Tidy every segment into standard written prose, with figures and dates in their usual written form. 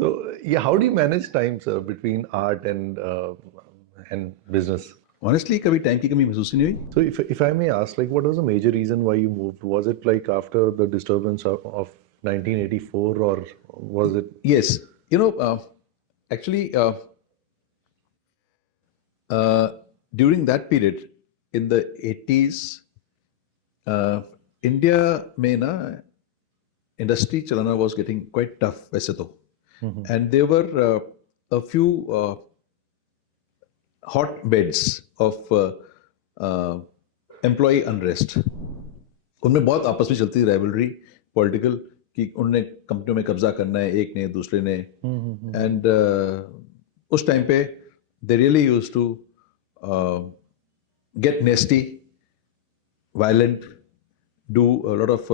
So yeah, how do you manage time, sir, between art and business? Honestly कभी time की कमी महसूस ही नहीं हुई. So if I may ask, like, what was the major reason why you moved? Was it like after the disturbance of 1984, or was it? Yes, you know, actually, during that period in the 80s, India में ना industry चलाना was getting quite tough वैसे तो. And there were a few hotbeds of employee unrest. उनमें बहुत आपस में चलती थी राइवलरी पॉलिटिकल कि उनने कंपनियों में कब्जा करना है, एक ने दूसरे ने. एंड उस टाइम पे they really used to get nasty, violent, do a lot of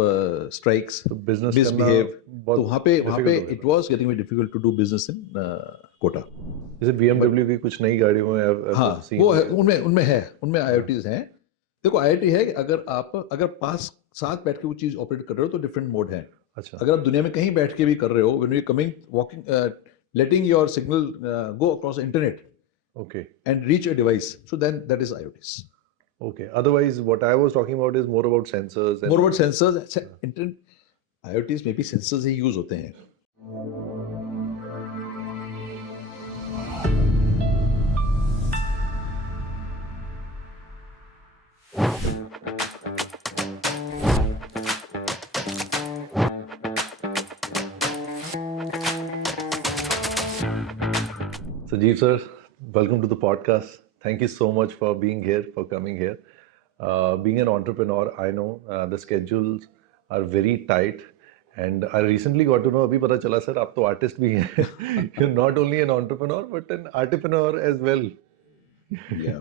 strikes, business misbehave. बहुत तो वहाँ पे difficult हो गया it was getting very difficult to do business in Kota. जैसे BMW की कुछ नई गाड़ियों में हाँ, seen वो है। है, उनमें IoTs हैं. देखो IoT है कि अगर पास साथ बैठ के वो चीज ऑपरेट कर रहे हो तो डिफरेंट मोड है. अच्छा. अगर आप दुनिया में कहीं बैठ के भी कर रहे हो, when you're coming walking, letting your signal go across the internet Okay. and reach a device, so then that is IoTs. Okay. Otherwise, what I was talking about is more about sensors. More about sensors. Internet IoTs में भी sensors ही use होते हैं. Sajeev sir, welcome to the podcast. Thank you so much for being here, for coming here. Being an entrepreneur, I know the schedules are very tight, and I recently got to know. अभी पता चला sir, आप तो artist भी हैं. You're not only an entrepreneur but an entrepreneur as well. Yeah.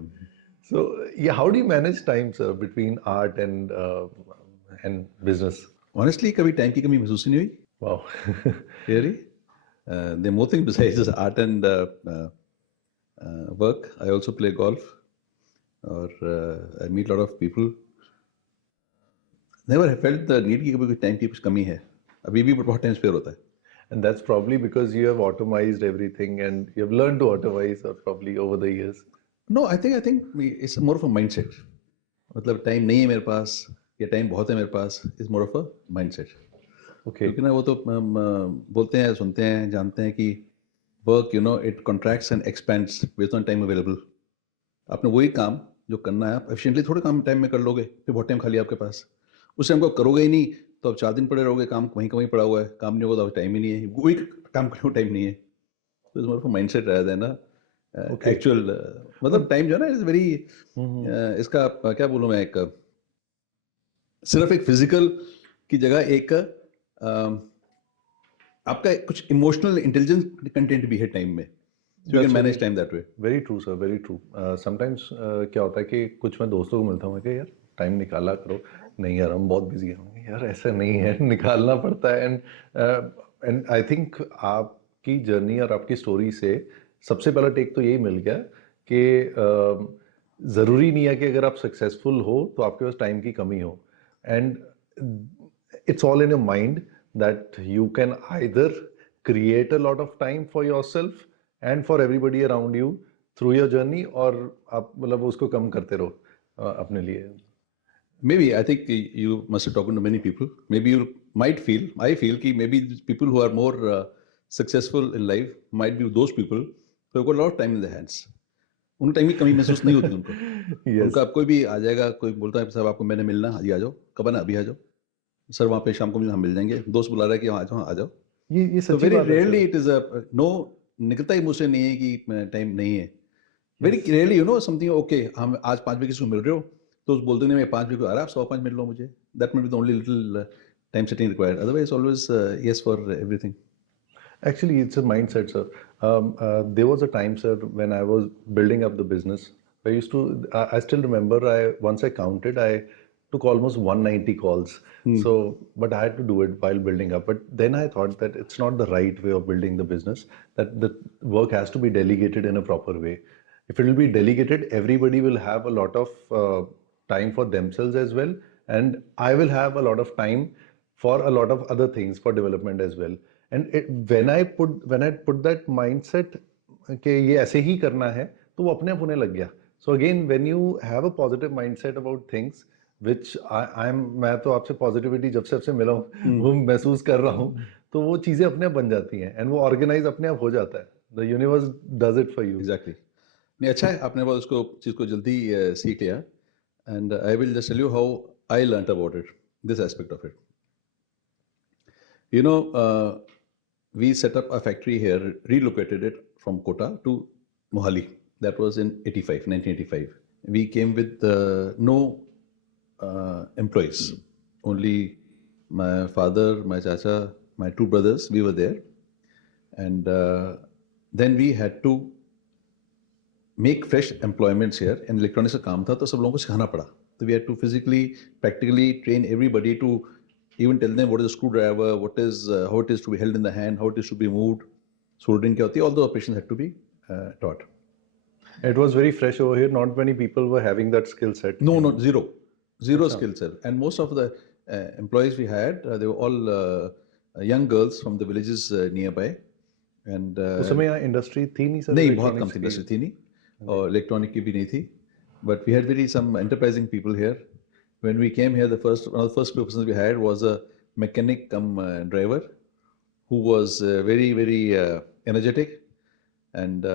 So yeah, how do you manage time, sir, between art and business? Honestly, कभी time की कमी महसूस ही नहीं हुई. Wow. Really? There are more things besides just art and work. I also play golf, or I meet a lot of people. Never felt the need कि कभी कोई time की कुछ कमी है. अभी भी बहुत टाइम स्पेयर होता है. And that's probably because you have automized everything and you have learned to automize probably over the years. No, I think it's more of a mindset. मतलब टाइम नहीं है मेरे पास या टाइम बहुत है मेरे पास, is more of a mindset. Okay. क्योंकि ना वो तो बोलते हैं, सुनते हैं, जानते हैं कि work it contracts and expends based on time available. आपने वही काम जो करना है आप एफिशिएंटली थोड़े काम टाइम में कर लोगे, फिर बहुत टाइम खाली आपके पास. उस टाइम को करोगे ही नहीं तो आप 4 दिन पड़े रहोगे, काम वहीं का वहीं पड़ा हुआ है, काम नहीं होगा तो टाइम ही नहीं है, वही काम करने को टाइम नहीं है. तो इस मोर माइंडसेट रहता है ना. एक्चुअल मतलब टाइम जो है ना इज वेरी, इसका क्या बोलूँ मैं, एक सिर्फ एक फिजिकल की जगह एक आपका कुछ इमोशनल इंटेलिजेंस कंटेंट भी है टाइम में. You can manage time that way. Very true, sir. Very true. Sometimes क्या होता है कि कुछ मैं दोस्तों को मिलता हूँ कि यार टाइम निकाला करो. नहीं यार हम बहुत बिजी हैं. यार ऐसा नहीं है, निकालना पड़ता है. एंड आई थिंक आपकी जर्नी और आपकी स्टोरी से सबसे पहला टेक तो यही मिल गया कि ज़रूरी नहीं है कि अगर आप सक्सेसफुल हो तो आपके पास टाइम की कमी हो. And it's all in your mind that you can either create a lot of time for yourself and for everybody around you through your journey, और आप मतलब उसको कम करते रहो अपने लिए. Maybe I think you must have talked to many people. Maybe you might feel, I feel कि maybe people who are more successful in life might be those people who have got a lot of time in their hands. उनको time की कमी महसूस नहीं होती उनको. Yes. उनका कोई भी आ जाएगा, कोई बोलता है साहब आपको मैंने मिलना, अभी आ जाओ, कब आना, अभी आ जाओ सर, वहाँ पे शाम को हम मिल जाएंगे, दोस्त बुला रहा है कि आ जाओ, आ जाओ. ये So सच्ची very बात है rarely sir. it is no, निकलता ही मुझसे नहीं है कि टाइम नहीं है. Very rarely something okay, हम आज 5 बजे किसी को मिल रहे हो तो बोलते नहीं मैं 5 बजे को आ रहा, आप 5:15 मिल लो मुझे. That may be the only little time setting required. Otherwise always yes for everything. Actually, it's a mindset, sir. There was a time, sir, when I was building up the business. I used to. I still remember. Once I counted, I took almost 190 calls. So, but I had to do it while building up. But then I thought that it's not the right way of building the business. That the work has to be delegated in a proper way. If it will be delegated, everybody will have a lot of time for themselves as well, and I will have a lot of time for a lot of other things for development as well. And when I put that mindset कि ये ऐसे ही करना है, तो वो अपने आप होने लग गया. So again, when you have a positive mindset about things, which मैं तो आपसे पॉजिटिविटी जब से आपसे मिला हूँ वो महसूस कर रहा हूँ, तो वो चीज़ें अपने आप बन जाती हैं एंड वो ऑर्गेनाइज अपने आप हो जाता है. The universe does it for you. Exactly. नहीं, अच्छा है आपने बहुत उसको चीज़ को जल्दी सीख लिया. And I will just tell you how I learn about it, this aspect of it. You know, we set up a factory here, relocated it from Kota to Mohali. That was in 1985. We came with no employees. Only my father, my chacha, my two brothers, we were there. And then we had to make fresh employments here. And electronics का काम था, तो सब लोगों को सिखाना पड़ा. So we had to physically, practically train everybody to even tell them what is a screwdriver, what is how it is to be held in the hand, how it is to be moved, soldering क्या होती है. All the operations had to be taught. It was very fresh over here. Not many people were having that skill set. No, zero skill set. And most of the employees we had, they were all young girls from the villages nearby. And उस समय यहाँ industry थी नहीं sir? नहीं, बहुत कम थी, industry थी नहीं, और इलेक्ट्रॉनिक की भी नहीं थी. But we had some enterprising people here. When we came here, one of the first persons we had was a mechanic cum driver who was very, very energetic. And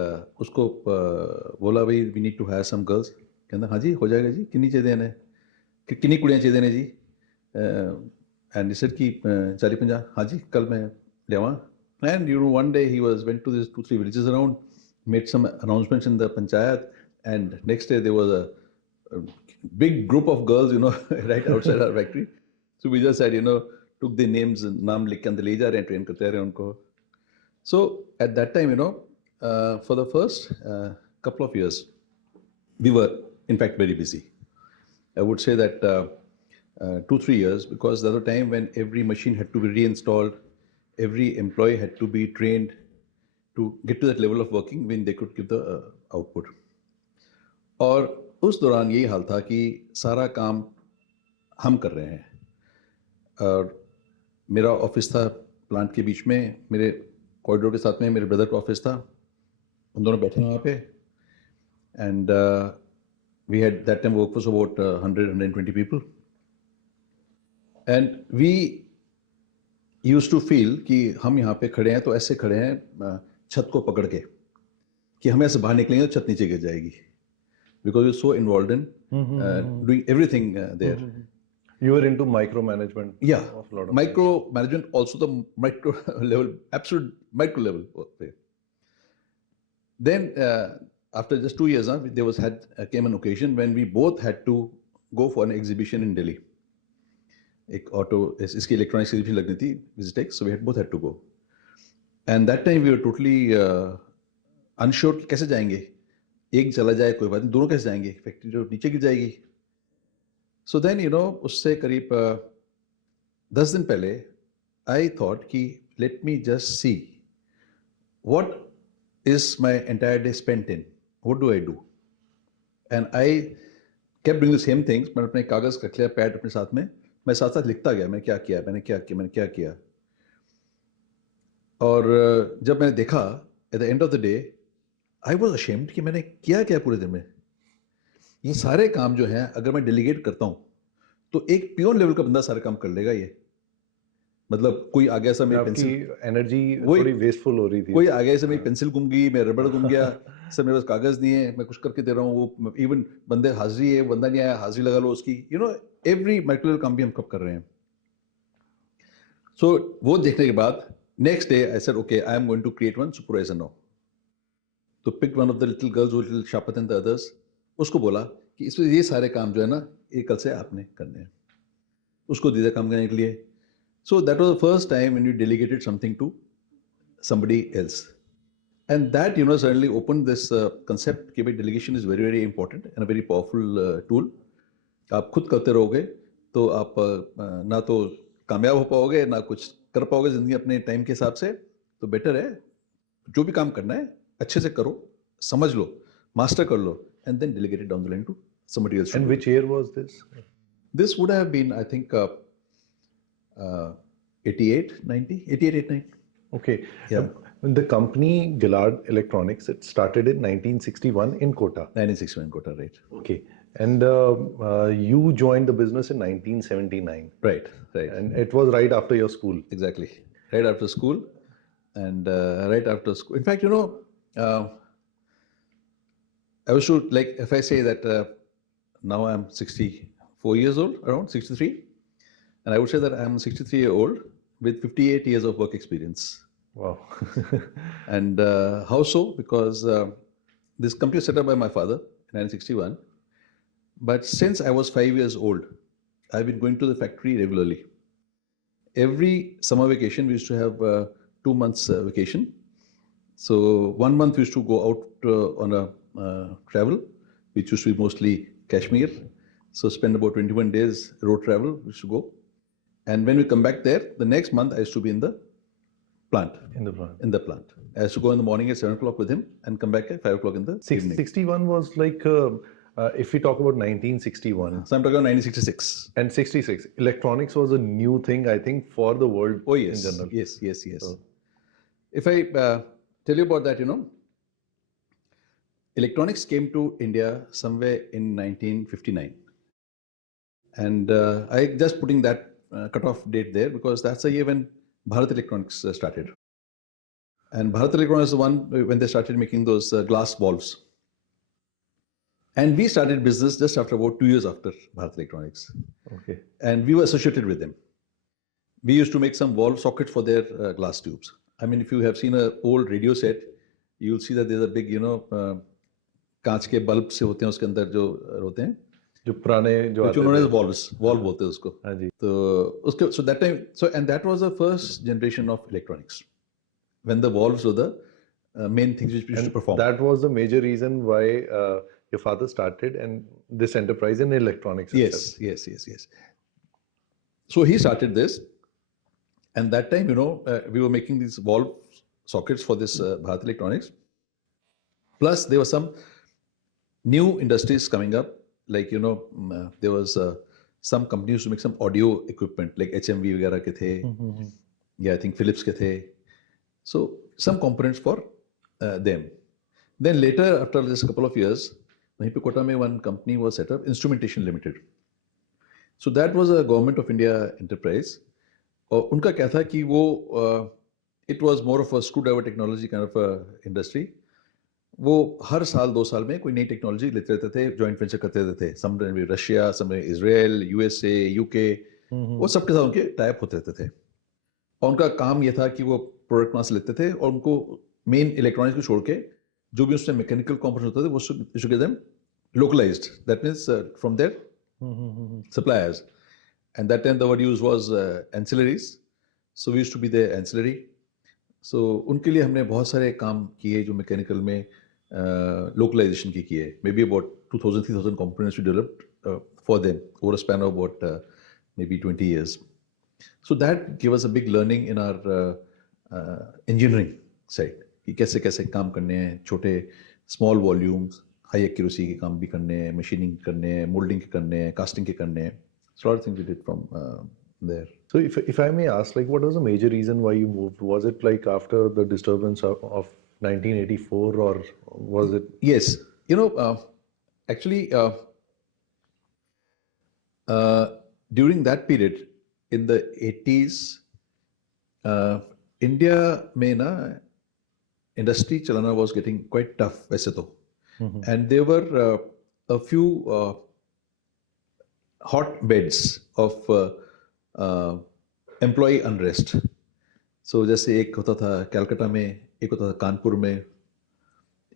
उसको बोला भाई we need to hire some girls. कहना हाँ जी हो जाएगा जी, कितनी चाहिए देने, कितनी कुड़ियाँ चाहिए देने जी. And he said कि 40-50, हाँ जी कल मैं ले आऊँ. And one day he went to these 2-3 villages around, made some announcements in the panchayat, and next day there was a big group of girls, right outside our factory. So we just said, took the names, naam likh ke andar le ja rahe hain, train karte rahe unko. So at that time, for the first couple of years, we were in fact very busy. I would say that 2-3 years, because there was a time when every machine had to be reinstalled, every employee had to be trained to get to that level of working when they could give the output. और उस दौरान यही हाल था कि सारा काम हम कर रहे हैं. और मेरा ऑफिस था प्लांट के बीच में, मेरे कॉरिडोर के साथ में मेरे ब्रदर का ऑफिस था, हम दोनों बैठे वहाँ पे. And we had that time work for about 100-120 people. And we used to feel कि हम यहाँ पे खड़े हैं तो ऐसे खड़े हैं छत को पकड़ के, कि हमें ऐसे बाहर निकलेंगे तो छत नीचे गिर जाएगी. Because we're so involved in doing everything there. You were into micromanagement. Yeah, of a lot of micromanagement, also the micro level, absolute micro level there. Then after just 2 years, came an occasion when we both had to go for an exhibition in Delhi. एक auto इसकी electronics exhibition लगनी थी, Visitex, so we both had to go. And that time we were totally unsure कि कैसे जाएंगे. एक चला जाए कोई बात नहीं, दोनों कैसे जाएंगे, फैक्ट्री जो नीचे गिर जाएगी. सो देन उससे करीब 10 दिन पहले आई थॉट कि let me just see what is my entire day spent in, what do I do. And I kept doing the same things. मैंने अपने कागज रख लिया, पैड अपने साथ में, मैं साथ साथ लिखता गया मैंने क्या किया, मैंने क्या किया. और जब मैंने देखा at the end of the day, I was ashamed कि मैंने किया क्या पूरे दिन में. ये सारे काम जो हैं अगर मैं डेलीगेट करता हूँ तो एक प्योर लेवल का बंदा सारे काम कर लेगा. ये मतलब कोई आ गया सर मेरी पेंसिल, एनर्जी थोड़ी वेस्टफुल हो रही थी. कोई आ गया सर मेरी पेंसिल गुम गई, मेरा रबड़ गुम गया, सर मेरे पास कागज नहीं है, मैं कुछ करके दे रहा हूँ. वो इवन बंदे हाजिरी है, बंदा नहीं आया, हाजिरी लगा लो उसकी. एवरी माइक्रो काम भी हम कब कर रहे हैं. सो वो देखने के बाद next day I said okay, I am going to create one supervisor now. तो pick one of the little girls who little sharper than the others, उसको बोला कि इसमें ये सारे काम जो है ना, ये कल से आपने करने हैं. उसको दे दिया काम करने के लिए. So that was the first time when you delegated something to somebody else, and that certainly opened this concept कि भाई delegation is very very important and a very powerful tool. आप खुद करते रहोगे तो आप ना तो कामयाब हो पाओगे, ना कुछ कर पाओगे जिंदगी अपने टाइम के हिसाब से. तो बेटर है जो भी काम करना है अच्छे से करो, समझ लो, मास्टर कर लो, and then delegate it down the line to somebody else. And which year was this? This would have been, I think, 88, 89. Okay. Yeah. The company Gillard Electronics, it started in 1961 in Kota. 1961 Kota, right? Okay. And you joined the business in 1979. Right, right. And it was right after your school. Exactly. Right after school. And right after school. In fact, I was sure, like, if I say that now I'm 64 years old, around 63, and I would say that I'm 63-year-old with 58 years of work experience. Wow. And how so? Because this company was set up by my father in 1961. But since I was 5 years old, I've been going to the factory regularly. Every summer vacation, we used to have 2 months vacation. So 1 month we used to go out on a travel, which used to be mostly Kashmir. So spend about 21 days road travel, we used to go. And when we come back there, the next month I used to be in the plant. In the plant. In the plant. I used to go in the morning at 7 o'clock with him and come back at 5 o'clock in the evening. 61 was like, if we talk about 1961. So I'm talking about 1966. And 66. Electronics was a new thing, I think, for the world in general. Yes. So, if I tell you about that, electronics came to India somewhere in 1959. And I just putting that cutoff date there because that's the year when Bharat Electronics started. And Bharat Electronics is the one when they started making those glass valves. And we started business just after about 2 years after Bharat Electronics. Okay. And we were associated with them. We used to make some valve sockets for their glass tubes. I mean, if you have seen an old radio set, you'll see that there's a big, कांच के bulb से होते हैं उसके अंदर जो होते हैं जो पुराने जो आते उन्होंने valve बोलते हैं उसको. हाँ जी. तो उसके so that time and that was the first generation of electronics when the valves were the main things which we used to perform. That was the major reason why your father started and this enterprise in electronics. Yes. So he started this, and that time we were making these valve sockets for this Bharat Electronics. Plus there were some new industries coming up, like there was some companies to make some audio equipment like HMV वगैरह के थे, yeah, I think Philips के थे. So some components for them. Then later, after just a couple of years, वहीं पे कोटा में one company was set up, Instrumentation Limited. So that was a Government of India enterprise. और उनका क्या था कि वो it was more of a screwdriver technology kind of a industry. वो हर साल 2 साल में कोई नई टेक्नोलॉजी लेते रहते थे, जॉइंट वेंचर करते रहते थे. सम में रशिया, सम में इजराइल, यूएसए, यूके, वो सबके साथ उनके टाइप होते रहते थे. और उनका काम ये था कि वो प्रोडक्ट वहाँ से लेते थे और उनको मेन इलेक्ट्रॉनिक्स को छोड़ के जो भी उसमें मैकेनिकल कंपोनेंट्स होते थे वो should get them localized. That means from their suppliers. And that time the word used was ancillaries. So we used to be the ancillary. So उनके लिए हमने बहुत सारे काम किए जो मैकेनिकल में localization की किए. Maybe about 2,000-3,000 components we developed for them over a span of about maybe 20 years. So that gave us a big learning in our engineering side. कि कैसे कैसे काम करने हैं, छोटे small volumes, high accuracy के काम भी करने हैं, machining करने हैं, molding के करने हैं, casting के करने हैं. So a lot of things we did from there. So if I may ask, like, what was the major reason why you moved? Was it like after the disturbance of 1984, or was it? Yes, actually, during that period in the 80s, India में ना industry चलाना was getting quite tough वैसे तो. And there were a few hotbeds of employee unrest. So जैसे एक होता था कलकत्ता में, एक होता था कानपुर में,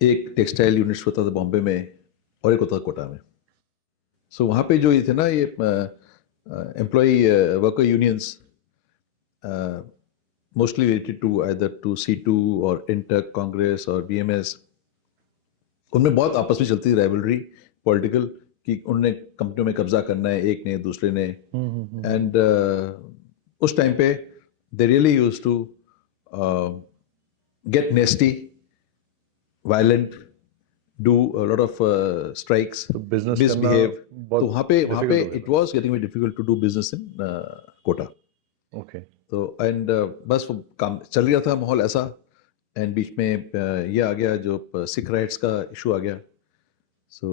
एक टेक्सटाइल यूनिट्स होता था बॉम्बे में, और एक होता था कोटा में. So वहाँ पे जो ये थे ना ये employee worker unions, mostly related to either to C2 or Inter Congress or BMS, उनमें बहुत आपस में चलती थी राइवलरी पॉलिटिकल कि उनने कंपनियों में कब्जा करना है, एक ने दूसरे ने. एंड उस टाइम पे they really used to get nasty, violent, do a lot of strikes, business misbehave. तो वहाँ पे it was getting very difficult to do business in Kota. Okay. तो एंड बस वो काम चल रहा था, माहौल ऐसा, एंड बीच में ये आ गया जो सिख राइट्स का इशू आ गया. So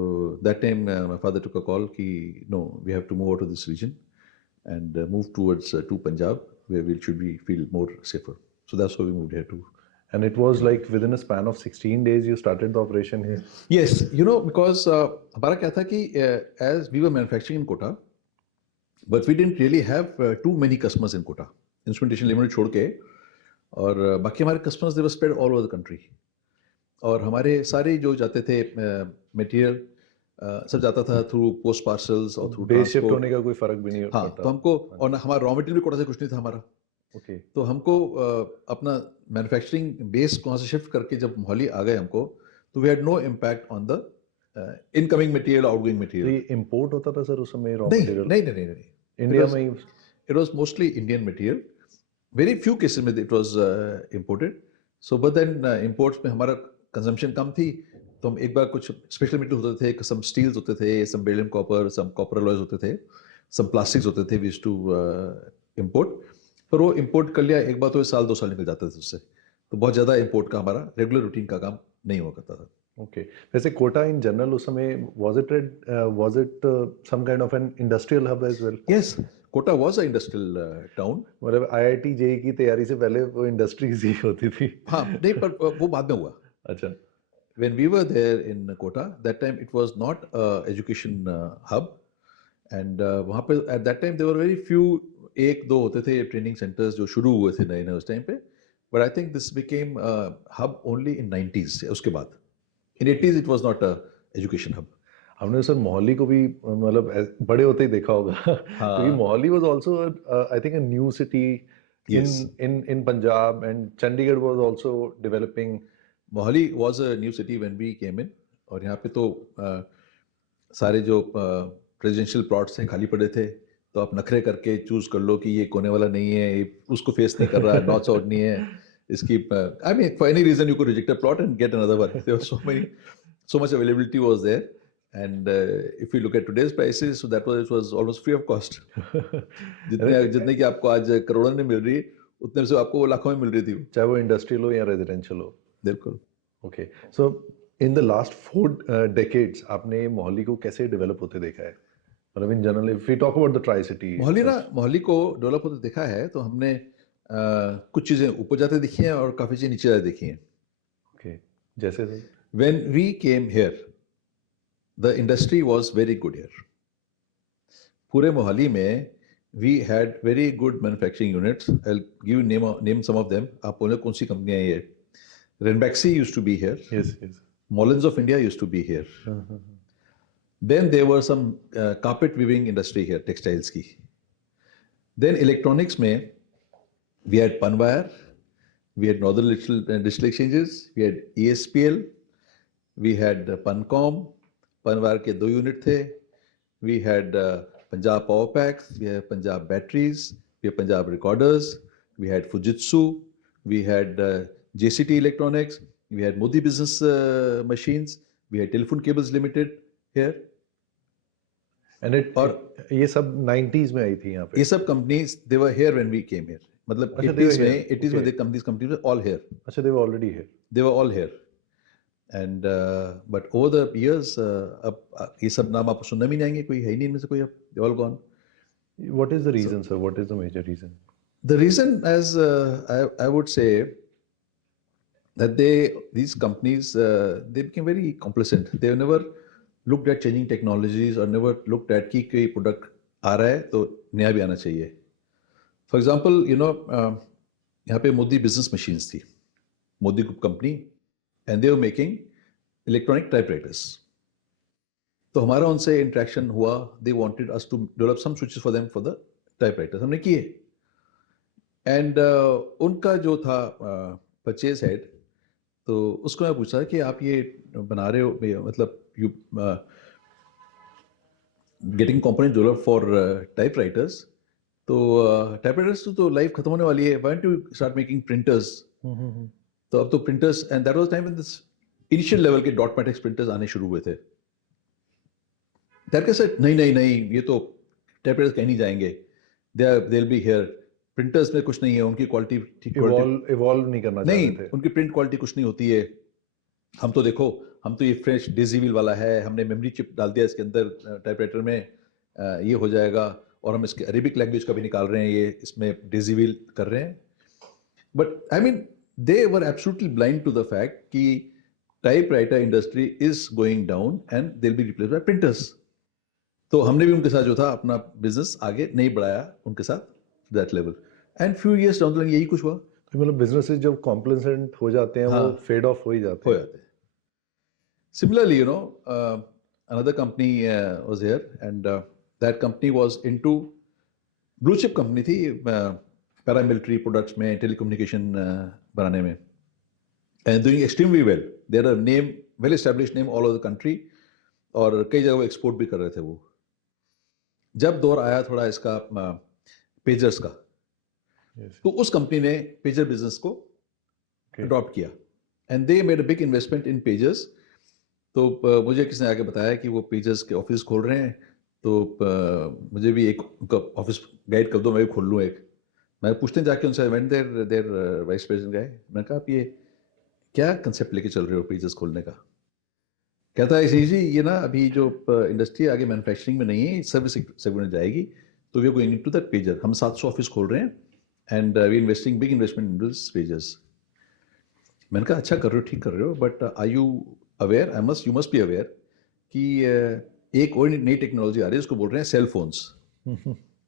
that time my father took a call कि no, we have to move out of this region and move towards to Punjab where we should be feel more safer. So that's how we moved here too. And it was like within a span of 16 days you started the operation here. Yes, because हमारा क्या था कि as we were manufacturing in Kota, but we didn't really have too many customers in Kota. Instrumentation Limited छोड़ के और बाकी हमारे customers they were spread all over the country. और हमारे सारे जो जाते थे मटेरियल सब जाता था थ्रू पोस्ट पार्सल्स और थ्रू बेस शिफ्ट होने का कोई फर्क भी नहीं हाँ, पड़ता. तो हमको और हमारा रॉ मटेरियल भी कोटा से कुछ नहीं था हमारा. ओके. तो हमको अपना मैन्युफैक्चरिंग बेस वहाँ से शिफ्ट करके जब मोहाली आ गए हमको, तो we had no impact on the incoming material, outgoing तो मटेरियल. ये इंपोर्ट होता था सर उस समय रॉ नहीं मटेरियल? नहीं नहीं नहीं, इंडिया में ही. It was mostly Indian material. Very few cases में it was imported. So but then imports में हमारा कंजम्पशन कम थी, तो हम एक बार कुछ स्पेशल मटेरियल होते थे, सम स्टील्स होते थे, सम बेरिलियम कॉपर, सम कॉपर अलॉयज होते थे, सम प्लास्टिक्स होते थे, वी यूज्ड टू इंपोर्ट. पर वो इंपोर्ट कर लिया एक बार तो साल 2 साल निकल जाते थे उससे, तो बहुत ज़्यादा इंपोर्ट का हमारा रेगुलर रूटीन का काम नहीं हुआ करता था. ओके. वैसे कोटा इन जनरल उस समय was it some kind of an industrial hub as well? Yes, Kota was a industrial town. मतलब IIT जेई की तैयारी से पहले वो इंडस्ट्रीज ही होती थी. हाँ नहीं, पर वो बाद में हुआ. अच्छा. When we were there in Kota, that time it was not a education hub, and वहाँ पे at that time there were very few, एक दो होते थे ट्रेनिंग सेंटर्स जो शुरू हुए थे नए नए उस टाइम पे. But I think this became a hub only in 90s. उसके बाद in 80s it was not a education hub. हमने सर मोहाली को भी मतलब बड़े होते ही देखा होगा. क्योंकि Mohali was also I think a new city in Punjab, and Chandigarh was also developing. Mohali was a new city when we came in, और यहाँ पे तो सारे जो रेजिडेंशियल प्लॉट्स थे खाली पड़े थे, तो आप नखरे करके चूज कर लो कि ये कोने वाला नहीं है, ये उसको फेस नहीं कर रहा है, नॉर्थ साउथ नहीं है इसकी. I mean for any reason you could reject a plot and get another one. There was so much availability was there, and if you look at today's prices, so it was almost free of cost. जितने की आपको आज करोड़ों में मिल रही है, उतने से आपको लाखों में मिल रही थी, चाहे वो इंडस्ट्रियल हो या रेजिडेंशियल हो. बिल्कुल. Okay. So in the last 4 decades आपने मोहाली को कैसे डेवलप होते देखा है? मतलब in general if we talk about the tri city. Mohali को डेवलप होते देखा है तो हमने कुछ चीज़ें ऊपर जाते देखी हैं और काफ़ी चीज़ें नीचे जाते देखी हैं. ओके. जैसे sir? When we came here, the industry was very good here. पूरे मोहाली में we had very good manufacturing units. I'll give you name some of them. आप बोले कौन सी कंपनियां हैं ये? Ranbaxy used to be here. Yes. Mullins of India used to be here. Then there were some carpet weaving industry here, textiles की. Then electronics में we had Panwire, we had Northern Digital Exchanges, we had ESPL, we had Pancom. Panwire के 2 unit थे. We had Punjab Power Packs, we had Punjab Batteries, we had Punjab Recorders, we had Fujitsu, we had JCT Electronics, we had Modi Business Machines, we had Telephone Cables Limited here. And और ये सब 90s में आई थी यहाँ पे. ये सब companies they were here when we came here. मतलब 80s में these companies were all here. अच्छा, they were already here. They were all here. And but over the years अब ये सब नाम आपको सुनना भी नहीं आएंगे, कोई है ही नहीं इनमें से कोई अब. They all gone. What is the reason, sir? What is the major reason? The reason, as I would say, that these companies they became very complacent. They never looked at changing technologies or never looked at कि कोई product आ रहा है तो नया भी आना चाहिए. For example, यहाँ पे मोदी बिजनेस मशीन्स थी, Modi group company, and they were making electronic typewriters. तो हमारा उनसे इंटरेक्शन हुआ. They wanted us to develop some switches for them for the typewriters. हमने किए. And उनका जो था परचेज हेड, तो उसको मैं पूछा कि आप ये बना रहे हो, मतलब you getting component develop for typewriters, तो टाइपराइटर्स तो लाइफ खत्म होने वाली है, why don't you start making printers. तो अब तो printers, and that was time when this initial level के डॉट मैट्रिक्स प्रिंटर्स आने शुरू हुए थे. दैट के सेड नहीं, ये तो टाइपराइटर्स कहीं नहीं जाएंगे, दे विल बी हियर. प्रिंटर्स में कुछ नहीं है, उनकी क्वालिटी ठीक क्वालिटी इवॉल्व नहीं करना चाह रहे नहीं, थे। उनकी प्रिंट क्वालिटी कुछ नहीं होती है। हम तो देखो, हम तो ये फ्रेश डिजीविल वाला है, हमने मेमोरी चिप डाल दिया इसके अंदर टाइपराइटर में, ये हो जाएगा, और हम इसके अरेबिक लैंग्वेज का भी निकाल रहे हैं, ये इसमें डिजीविल कर रहे हैं। But I mean they were absolutely blind to the fact कि typewriter industry is going down and they will be replaced by printers. तो हमने भी उनके साथ जो था अपना बिजनेस आगे नहीं बढ़ाया उनके साथ that level, and few years down the line यही कुछ हुआ। तो मतलब बिजनेसेस जब कॉम्प्लेसेंट हो जाते हैं, वो हाँ, फेड ऑफ हो ही जाते हो हैं। जाते हैं। Similarly, another company was here, and that company was into blue chip company थी, paramilitary products में, telecommunication बनाने में, and doing extremely well. They are a name, well established name all over the country, और कई जगह वो export भी कर रहे थे वो। जब दौर आया थोड़ा इसका पेजर्स का, Yes. तो उस कंपनी ने पेजर बिजनेस को Okay. अडॉप्ट किया, and they made a big investment in pagers. तो मुझे किसी ने आके बताया कि वो पेजर्स के ऑफिस खोल रहे हैं, तो मुझे भी एक उनका ऑफिस गाइड कर दो, मैं भी खोल लूँ एक। मैं पूछते जाके उनसे, वेंट देयर वाइस प्रेसिडेंट गए, मैंने कहा आप ये क्या कंसेप्ट लेके चल रहे हो पेजर्स खोलने का? कहता है जी ये ना अभी जो इंडस्ट्री आगे मैन्युफैक्चरिंग में नहीं है, सर्विस सेगमेंट में जाएगी, तो we are going into that pager. हम 700 ऑफिस खोल रहे हैं, and we investing big investment in this pagers. मैंने कहा अच्छा कर रहे हो, ठीक कर रहे हो, but are you aware, you must be aware कि एक और नई टेक्नोलॉजी आ रही है, उसको बोल रहे हैं सेल फोन्स।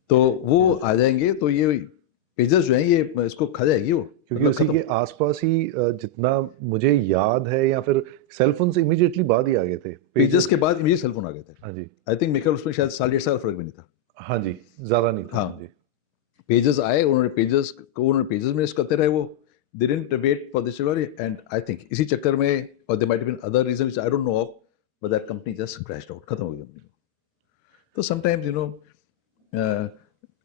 तो वो आ जाएंगे तो ये पेजर्स जो हैं ये इसको खा जाएगी वो, क्योंकि मतलब उसी खत्म। के आसपास ही जितना मुझे याद है, या फिर सेल फोन से इमीडिएटली बाद ही आ गए थे पेजर्स के बाद इमीडिएट सेल फोन आ गए थे। हाँ जी, आई थिंक मेरे ख्याल उसमें शायद 1.5 साल फर्क भी नहीं था। हाँ जी, ज़्यादा नहीं था। हाँ, हाँ जी, पेजेस आए, उन्होंने पेजेस में इस करते रहे वो, they didn't wait for this technology, and I think इसी चक्कर में, और there might been other reason which I don't know of, but that company just crashed out, खत्म हो गई कंपनी। तो समटाइम्स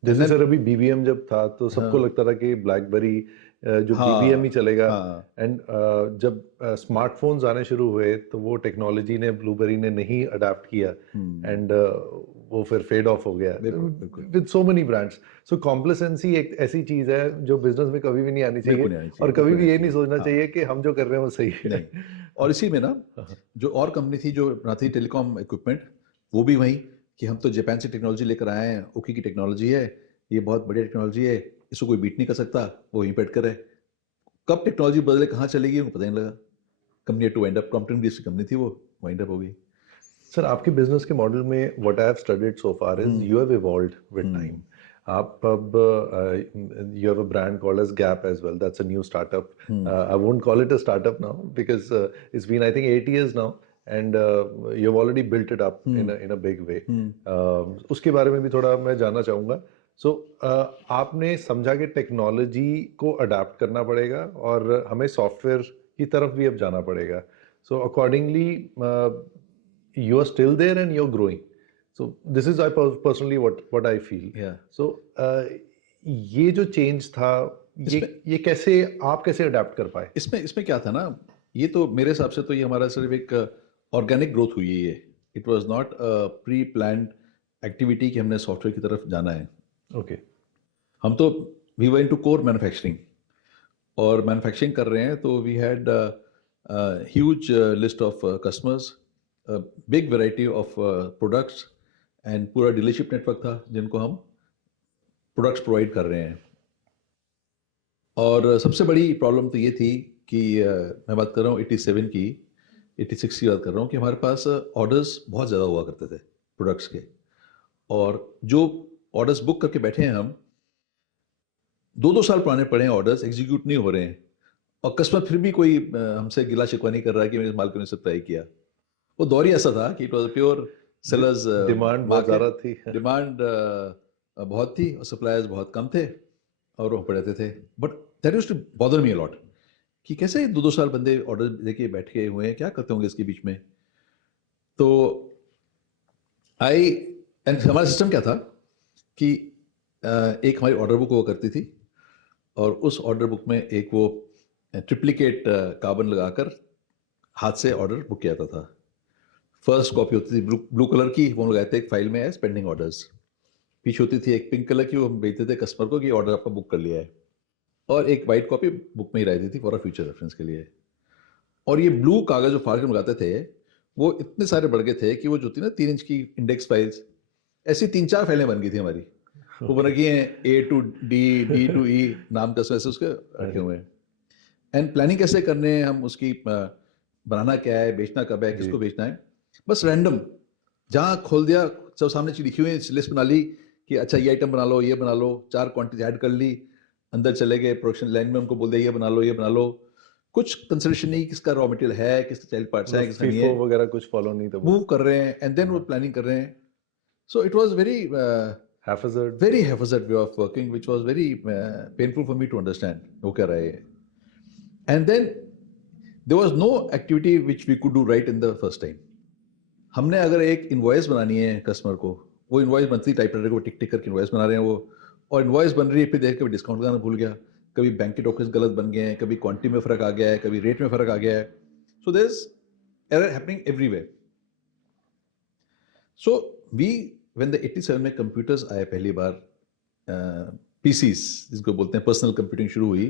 जैसे सर अभी बीबीएम जब था तो सबको हाँ, लगता था कि ब्लैकबेरी जो बीबीएम ही हाँ, चलेगा, हाँ, एंड जब स्मार्टफोन्स आने शुरू हुए तो वो टेक्नोलॉजी ने, ब्लूबेरी ने नहीं अडाप्ट किया, एंड वो फिर फेड ऑफ हो गया बिल्कुल बिल्कुल, with so many brands. So complacency एक ऐसी चीज़ है जो बिजनेस में कभी भी नहीं आनी बिल्कुल चाहिए, नहीं आनी और चाहिए, कभी बिल्कुल भी नहीं ये आनी नहीं चाहिए। सोचना हाँ, चाहिए कि हम जो कर रहे हैं वो सही है। नहीं, और इसी में ना जो और कंपनी थी जो बनाती थी टेलीकॉम इक्विपमेंट, वो भी वही कि हम तो जापान से टेक्नोलॉजी लेकर आए हैं, ओकी की टेक्नोलॉजी है, ये बहुत बढ़िया टेक्नोलॉजी है, इसको कोई बीट नहीं कर सकता, वो वहीं पेट करे। कब टेक्नोलॉजी बदले कहाँ चलेगी उनको पता नहीं लगा। Company to wind up, competent based company थी वो, वाइंड अप हो गई। सर आपके बिजनेस के मॉडल में what I have studied so far is you have evolved with time. आप अब you have a brand called as gap as well, that's a new startup. I won't call it a startup now because it's been I think 8 years now, and you have already built it up in a big way. उसके बारे में भी थोड़ा मैं जानना चाहूँगा। सो आपने समझा कि टेक्नोलॉजी को अडाप्ट करना पड़ेगा और हमें सॉफ्टवेयर की तरफ भी अब जाना पड़ेगा। So accordingly you are still there and you're growing. So this is personally what I feel. Yeah. So ये जो चेंज था, ये कैसे आप कैसे अडेप्ट कर पाए? इसमें क्या था ना, ये तो मेरे हिसाब से तो ये हमारा सिर्फ एक ऑर्गेनिक ग्रोथ हुई है ये। It was not a pre planned activity कि हमने सॉफ्टवेयर की तरफ जाना है। ओके, हम तो we were into core manufacturing, और मैन्युफैक्चरिंग कर रहे हैं तो we had huge list of customers, big variety of products, and पूरा डीलरशिप नेटवर्क था जिनको हम प्रोडक्ट्स प्रोवाइड कर रहे हैं। और सबसे बड़ी प्रॉब्लम तो ये थी कि मैं बात कर रहा हूँ 87 की, 86 की बात कर रहा हूँ, कि हमारे पास ऑर्डर्स बहुत ज़्यादा हुआ करते थे प्रोडक्ट्स के, और जो ऑर्डर्स बुक करके बैठे हैं हम, 2-2 साल पुराने पड़े हैं ऑर्डर्स, एग्जीक्यूट नहीं हो रहे हैं, और कस्टमर फिर भी कोई हमसे गिला शिकवा नहीं कर रहा है कि मेरे माल को नहीं सब तय किया। वो दौर ही ऐसा था कि it was pure sellers demand बहुत ज़्यादा थी। डिमांड बहुत थी और सप्लायर्स बहुत कम थे, और वो पड़े थे। But that used to bother me a lot कि कैसे 2-2 साल बंदे ऑर्डर लेके बैठे हुए हैं, क्या करते होंगे इसके बीच में। तो हमारा सिस्टम क्या था कि एक हमारी ऑर्डर बुक हुआ करती थी, और उस ऑर्डर बुक में एक वो ट्रिप्लिकेट कार्बन लगाकर हाथ से ऑर्डर बुक किया जाता था। फर्स्ट कॉपी होती थी ब्लू कलर की, वो लगाते एक फाइल में एज पेंडिंग ऑर्डर्स। पीछे होती थी एक पिंक कलर की, वो हम भेजते थे कस्टमर को कि ऑर्डर आपका बुक कर लिया है, और एक वाइट कॉपी बुक में ही रहती थी फॉर अ फ्यूचर रेफरेंस के लिए। और ये ब्लू कागज जो फाड़ के मंगाते थे, वो इतने सारे बढ़ गए थे कि वो जो थी ना 3 इंच की इंडेक्स फाइल्स, ऐसी 3-4 फाइलें बन गई थी हमारी। वो बन रखी हैं A to D, D to E, नाम कैसे वैसे उसके रखे हुए हैं। एंड प्लानिंग कैसे करने हैं हम उसकी, बनाना क्या है, बेचना कब है, किसको बेचना है, बस रैंडम जहाँ खोल दिया, सब सामने चीज लिखी हुई है, लिस्ट बना ली कि अच्छा ये आइटम बना लो, ये बना लो, 4 क्वांटिटी ऐड कर ली, अंदर चले गए प्रोडक्शन लाइन में, उनको बोल दिया ये बना लो, ये बना लो, कुछ कंसिडरेशन नहीं किसका रॉ मटेरियल है, किसका चाइल्ड पार्ट्स है, किसका नहीं फीफो है, वगैरह कुछ फॉलो नहीं था, मूव कर रहे हैं एंड देन वो प्लानिंग कर रहे हैं। So it was very haphazard. very haphazard way of working, which was very painful for me to understand वो क्या रहा है। And then there was no activity which we could do right in the first time. हमने अगर एक invoice बनानी है customer को, वो इनवॉइस बनती टाइपराइटर को टिक टिक करके इनवॉइस बना रहे हैं वो, और इनवॉइस बन रही है, फिर देख कभी डिस्काउंट लगाना भूल गया, कभी बैंक के डॉक्यूमेंट्स गलत बन गए हैं, कभी क्वांटिटी में फर्क आ गया है, कभी रेट में फर्क आ गया है। So there is error happening everywhere. So we when the 87 में कंप्यूटर्स आए पहली बार, पीसीस जिसको बोलते हैं, पर्सनल कंप्यूटिंग शुरू हुई,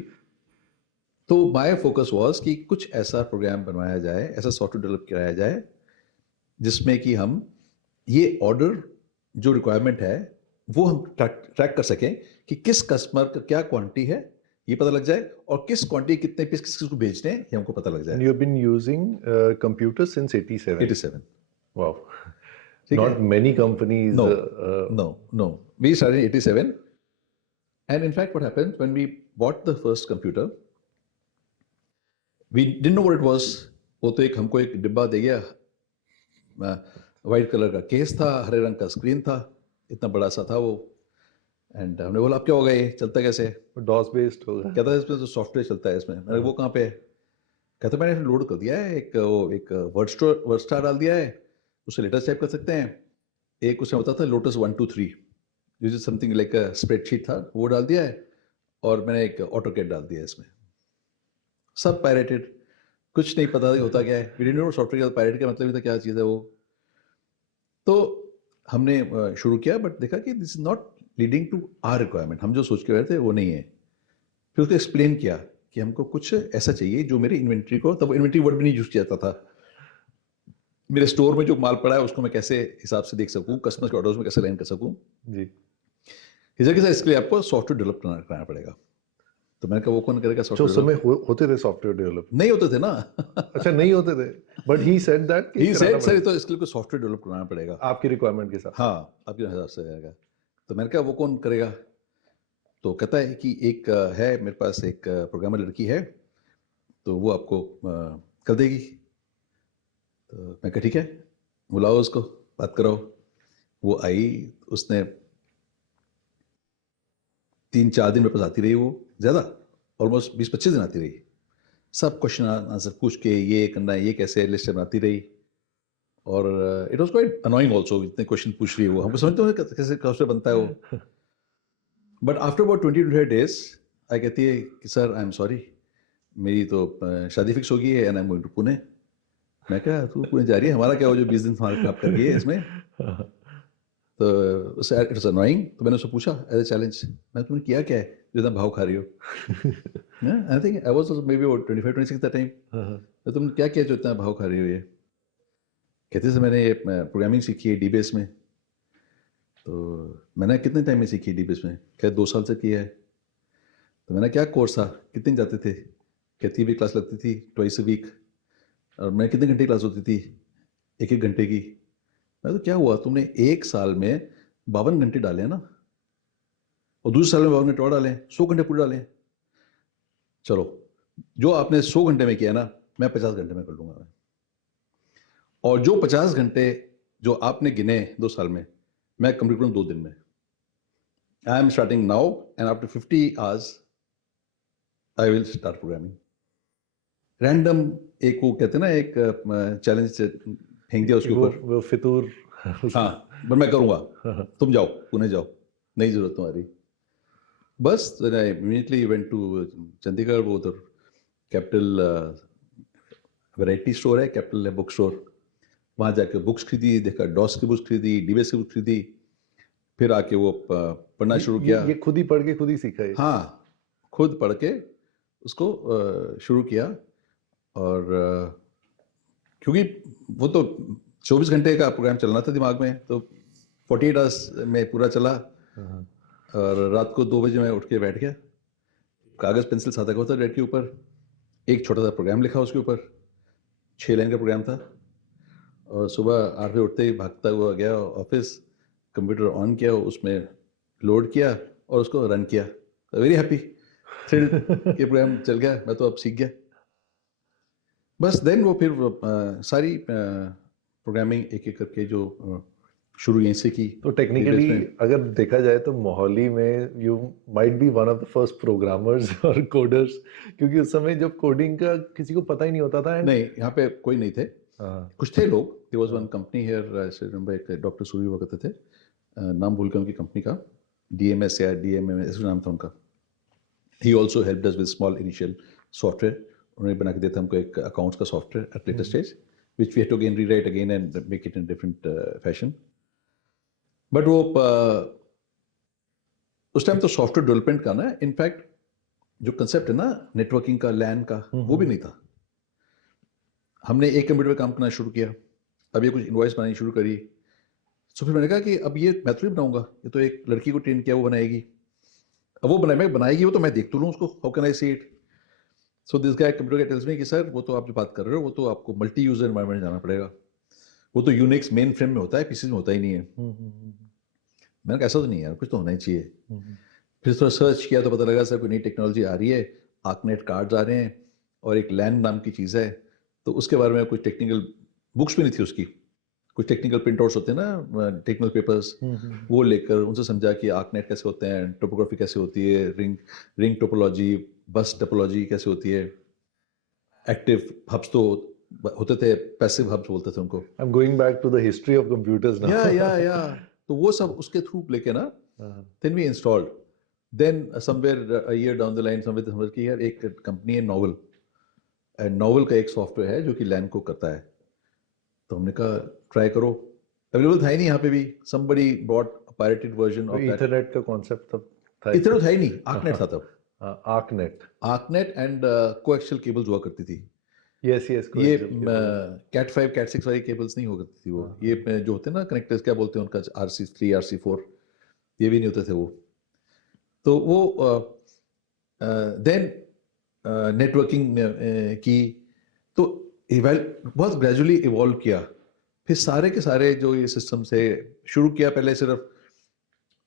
तो माय फोकस वाज कि कुछ ऐसा प्रोग्राम बनवाया जाए, ऐसा सॉफ्टवेयर डेवलप कराया जाए जिसमें कि हम ये ऑर्डर जो रिक्वायरमेंट है वो हम ट्रैक कर सकें कि किस कस्टमर का क्या क्वांटिटी है ये पता लग जाए, और किस क्वांटिटी कितने पीस किस किस को भेजने हैं ये हमको पता लग And जाए। you have been using computers since 87. 87। Wow. ठीक Not है? many companies. No, no. We started in 87, and in fact, what happened when we bought the first computer, we didn't know what it was. वो तो एक हमको एक डिब्बा दे गया, white colour का केस था, हरे रंग का स्क्रीन था, इतना बड़ा सा था वो, एंड हमने बोला अब क्या होगा, ये चलता कैसे? DOS based होगा। कहता है इसमें तो सॉफ्टवेयर चलता है इसमें। मैंने वो कहाँ पे है? कहता मैंने लोड कर दिया है, एक वर्ड स्टार डाल दिया है, उससे लेटर टाइप कर सकते हैं, एक उसमें होता था lotus 1 2 3, this is something like a spreadsheet था, वो डाल दिया है, और मैंने एक ऑटोकैड डाल दिया है इसमें। सब पायरेटेड, कुछ नहीं पता होता क्या है, we didn't know software pirate का मतलब था क्या चीज़ है वो। तो हमने शुरू किया, बट देखा कि this is not leading to our requirement, हम जो सोच के रहे थे वो नहीं है। फिर उसको एक्सप्लेन किया कि हमको कुछ ऐसा चाहिए जो मेरी इन्वेंट्री को, तब इन्वेंट्री वर्ड भी नहीं यूज किया जाता था, मेरे स्टोर में जो माल पड़ा है उसको मैं कैसे हिसाब से देख सकूं, कस्टमर के ऑर्डर्स में कैसे लाइन कर सकूं। जी। इसके लिए आपको सॉफ्टवेयर डेवलप करना पड़ेगा। तो मैंने कहा वो कौन करेगा जो सॉफ्टवेयर? समय होते थे सॉफ्टवेयर डेवलप? नहीं होते थे ना। अच्छा, नहीं होते थे, बट ही सेड दैट कि ही सेड कराना सर पड़ेगा तो इसके लिए कोई सॉफ्टवेयर डेवलप करना पड़ेगा आपकी रिक्वायरमेंट के हिसाब से। हाँ, आपके हिसाब से रहेगा। तो मैंने कहा वो कौन करेगा? तो कहता है कि एक है मेरे पास एक प्रोग्रामर लड़की है, तो वो आपको कर देगी। तो मैं कहा ठीक है, बुलाओ उसको, बात कराओ। वो आई, उसने 3-4 दिन मेरे पास आती रही, वो ज़्यादा ऑलमोस्ट 20-25 दिन आती रही, सब क्वेश्चन आंसर पूछ के, ये करना है, ये कैसे, लिस्ट बनाती रही। और it was quite annoying also, इतने क्वेश्चन पूछ रही है वो, हमको समझते हो कैसे सॉफ्टवेयर बनता है वो। But after about 20-25 days I कहती है कि सर आई एम सॉरी, मेरी तो शादी फिक्स हो गई है and I am going to Pune. मैं कहा तू पुणे जा रही है, हमारा क्या हो जो 20 दिन तुम्हारा खराब कर गई है इसमें। तो उससे इट्स अनोइंग। तो मैंने उससे पूछा एज ए चैलेंज, मैं तुमने किया क्या है जो इतना भाव खा रही हो? I think I was may be about 25-26 that time. तो तुमने क्या किया जो इतना भाव खा रही हो ये? कहते से मैंने प्रोग्रामिंग सीखी है डीबेस में। तो मैंने कितने टाइम में सीखी डीबेस में? क्या 2 साल से किया है। तो मैंने क्या कोर्स था, कितने जाते थे? कहती भी क्लास लगती थी ट्वाइस अ वीक, और मैं कितने घंटे क्लास होती थी? 1-1 घंटे की। मैं तो क्या हुआ, तुमने 1 साल में 52 घंटे डाले हैं ना, और दूसरे साल में 52 घंटे और डालें, 100 घंटे पूरे डालें। चलो, जो आपने 100 घंटे में किया ना, मैं 50 घंटे में कर लूंगा मैं। और जो 50 घंटे जो आपने गिने 2 साल में, मैं कंप्लीट करूँ 2 दिन में। I am starting now and after 50 hours I will start programming. Random एक वो कहते हैं ना, एक चैलेंज फेंक दिया उसके ऊपर, वो फितूर। हाँ पर मैं करूँगा, तुम जाओ पुणे जाओ, नहीं जरूरत तुम्हारी। बस I immediately went to Chandigarh, वो उधर कैपिटल वैरायटी स्टोर है, कैपिटल है बुक स्टोर, वहाँ जाकर बुक्स खरीदी, देखा डॉस की बुक्स खरीदी, डीबीएस की बुक्स खरीदी, फिर आके वो पढ़ना शुरू किया। ये खुद ही पढ़ के खुद ही सीखा है? हाँ, खुद पढ़ के उसको शुरू किया। और क्योंकि वो तो 24 घंटे का प्रोग्राम चलना था दिमाग में, तो 48 आवर्स में पूरा चला। हाँ। और रात को 2 बजे मैं उठ के बैठ गया, कागज़ पेंसिल सादा का होता डेस्क के ऊपर, एक छोटा सा प्रोग्राम लिखा उसके ऊपर, 6 लाइन का प्रोग्राम था। और सुबह 8 बजे उठते ही भागता हुआ गया ऑफिस, कंप्यूटर ऑन किया, उसमें लोड किया और उसको रन किया। वेरी हैप्पी, थ्रिल्ड ये प्रोग्राम चल गया, मैं तो अब सीख गया। बस देन वो फिर सारी प्रोग्रामिंग एक एक करके जो शुरू यहीं से की। तो टेक्निकली अगर देखा जाए तो मोहाली में you might be one of the first programmers और कोडर्स, क्योंकि उस समय जब कोडिंग का किसी को पता ही नहीं होता था। नहीं, यहाँ पे कोई नहीं थे, हाँ, कुछ थे लोग। There was one company here, एक डॉक्टर सूरी हुआ करते थे, नाम भूल गया उनकी कंपनी का, DMS या DMM ऐसा नाम था उनका। He also helped us with small initial software, उन्होंने बना के दिया था हमको एक अकाउंट्स का software at later stage, which we had to again rewrite again and make it in different fashion. But वो उस टाइम तो सॉफ्टवेयर डेवलपमेंट का ना, इनफैक्ट जो कंसेप्ट है ना नेटवर्किंग का, लैन का, वो भी नहीं था। हमने एक कंप्यूटर पे काम करना शुरू किया, अब ये कुछ इनवॉइस बनानी शुरू करी। तो फिर मैंने कहा कि अब ये मैं तो नहीं बनाऊंगा, ये तो एक लड़की को ट्रेन किया वो बनाएगी। अब वो बनाएगी वो तो मैं देख तो लूँ उसको, how can I see it. So this guy computer tells me कि सर वो तो आप जो बात कर रहे हो वो तो आपको मल्टी यूजर एनवायरनमेंट जाना पड़ेगा, वो तो यूनिक्स मेन फ्रेम में होता है, पीसी में होता ही नहीं है। मैंने कहा ऐसा तो नहीं यार, कुछ तो होना ही चाहिए। फिर थोड़ा सर्च किया तो पता लगा सर कोई नई टेक्नोलॉजी आ रही है, आर्कनेट कार्ड्स आ रहे हैं और एक लैन नाम की चीज़ है। तो उसके बारे में कुछ टेक्निकल बुक्स भी नहीं थी उसकी, कुछ टेक्निकल प्रिंट आउट्स होते हैं ना, टेक्निकल पेपर्स, वो लेकर उनसे समझा कि आर्कनेट कैसे होते हैं, टोपोग्राफी कैसे होती है, रिंग टोपोलॉजी, बस टोपोलॉजी कैसे होती है, एक्टिव हब्स तो होते थे, पैसिव हब्स बोलते थे उनको। I am going back to the history of computers now. या तो वो सब उसके थ्रू लेके ना, then we installed. Then somewhere a year down the line somewhere की यार एक कंपनी है नोवेल, नोवेल का एक सॉफ्टवेयर है जो कि लैन को करता है। तो हमने कहा ट्राई करो, अवेलेबल था ही नहीं यहाँ पे भी, somebody bought a pirated version of that। Ethernet का कॉन्सेप्ट तब था? इतना था ही नहीं, आर्कनेट था तब। आर्कनेट, आर्कनेट एंड कोएक्सियल केबल्स हुआ करती थी। यस यस, ये कैट 5 कैट 6 वाली केबल्स नहीं हुआ करती थी वो। ये जो होते हैं ना कनेक्टर्स, क्या बोलते हैं उनका, RC3 RC4, ये भी नहीं होते थे वो। तो वो देन नेटवर्किंग की, तो बहुत ग्रेजुअली इवॉल्व किया। फिर सारे के सारे जो ये सिस्टम से शुरू किया, पहले सिर्फ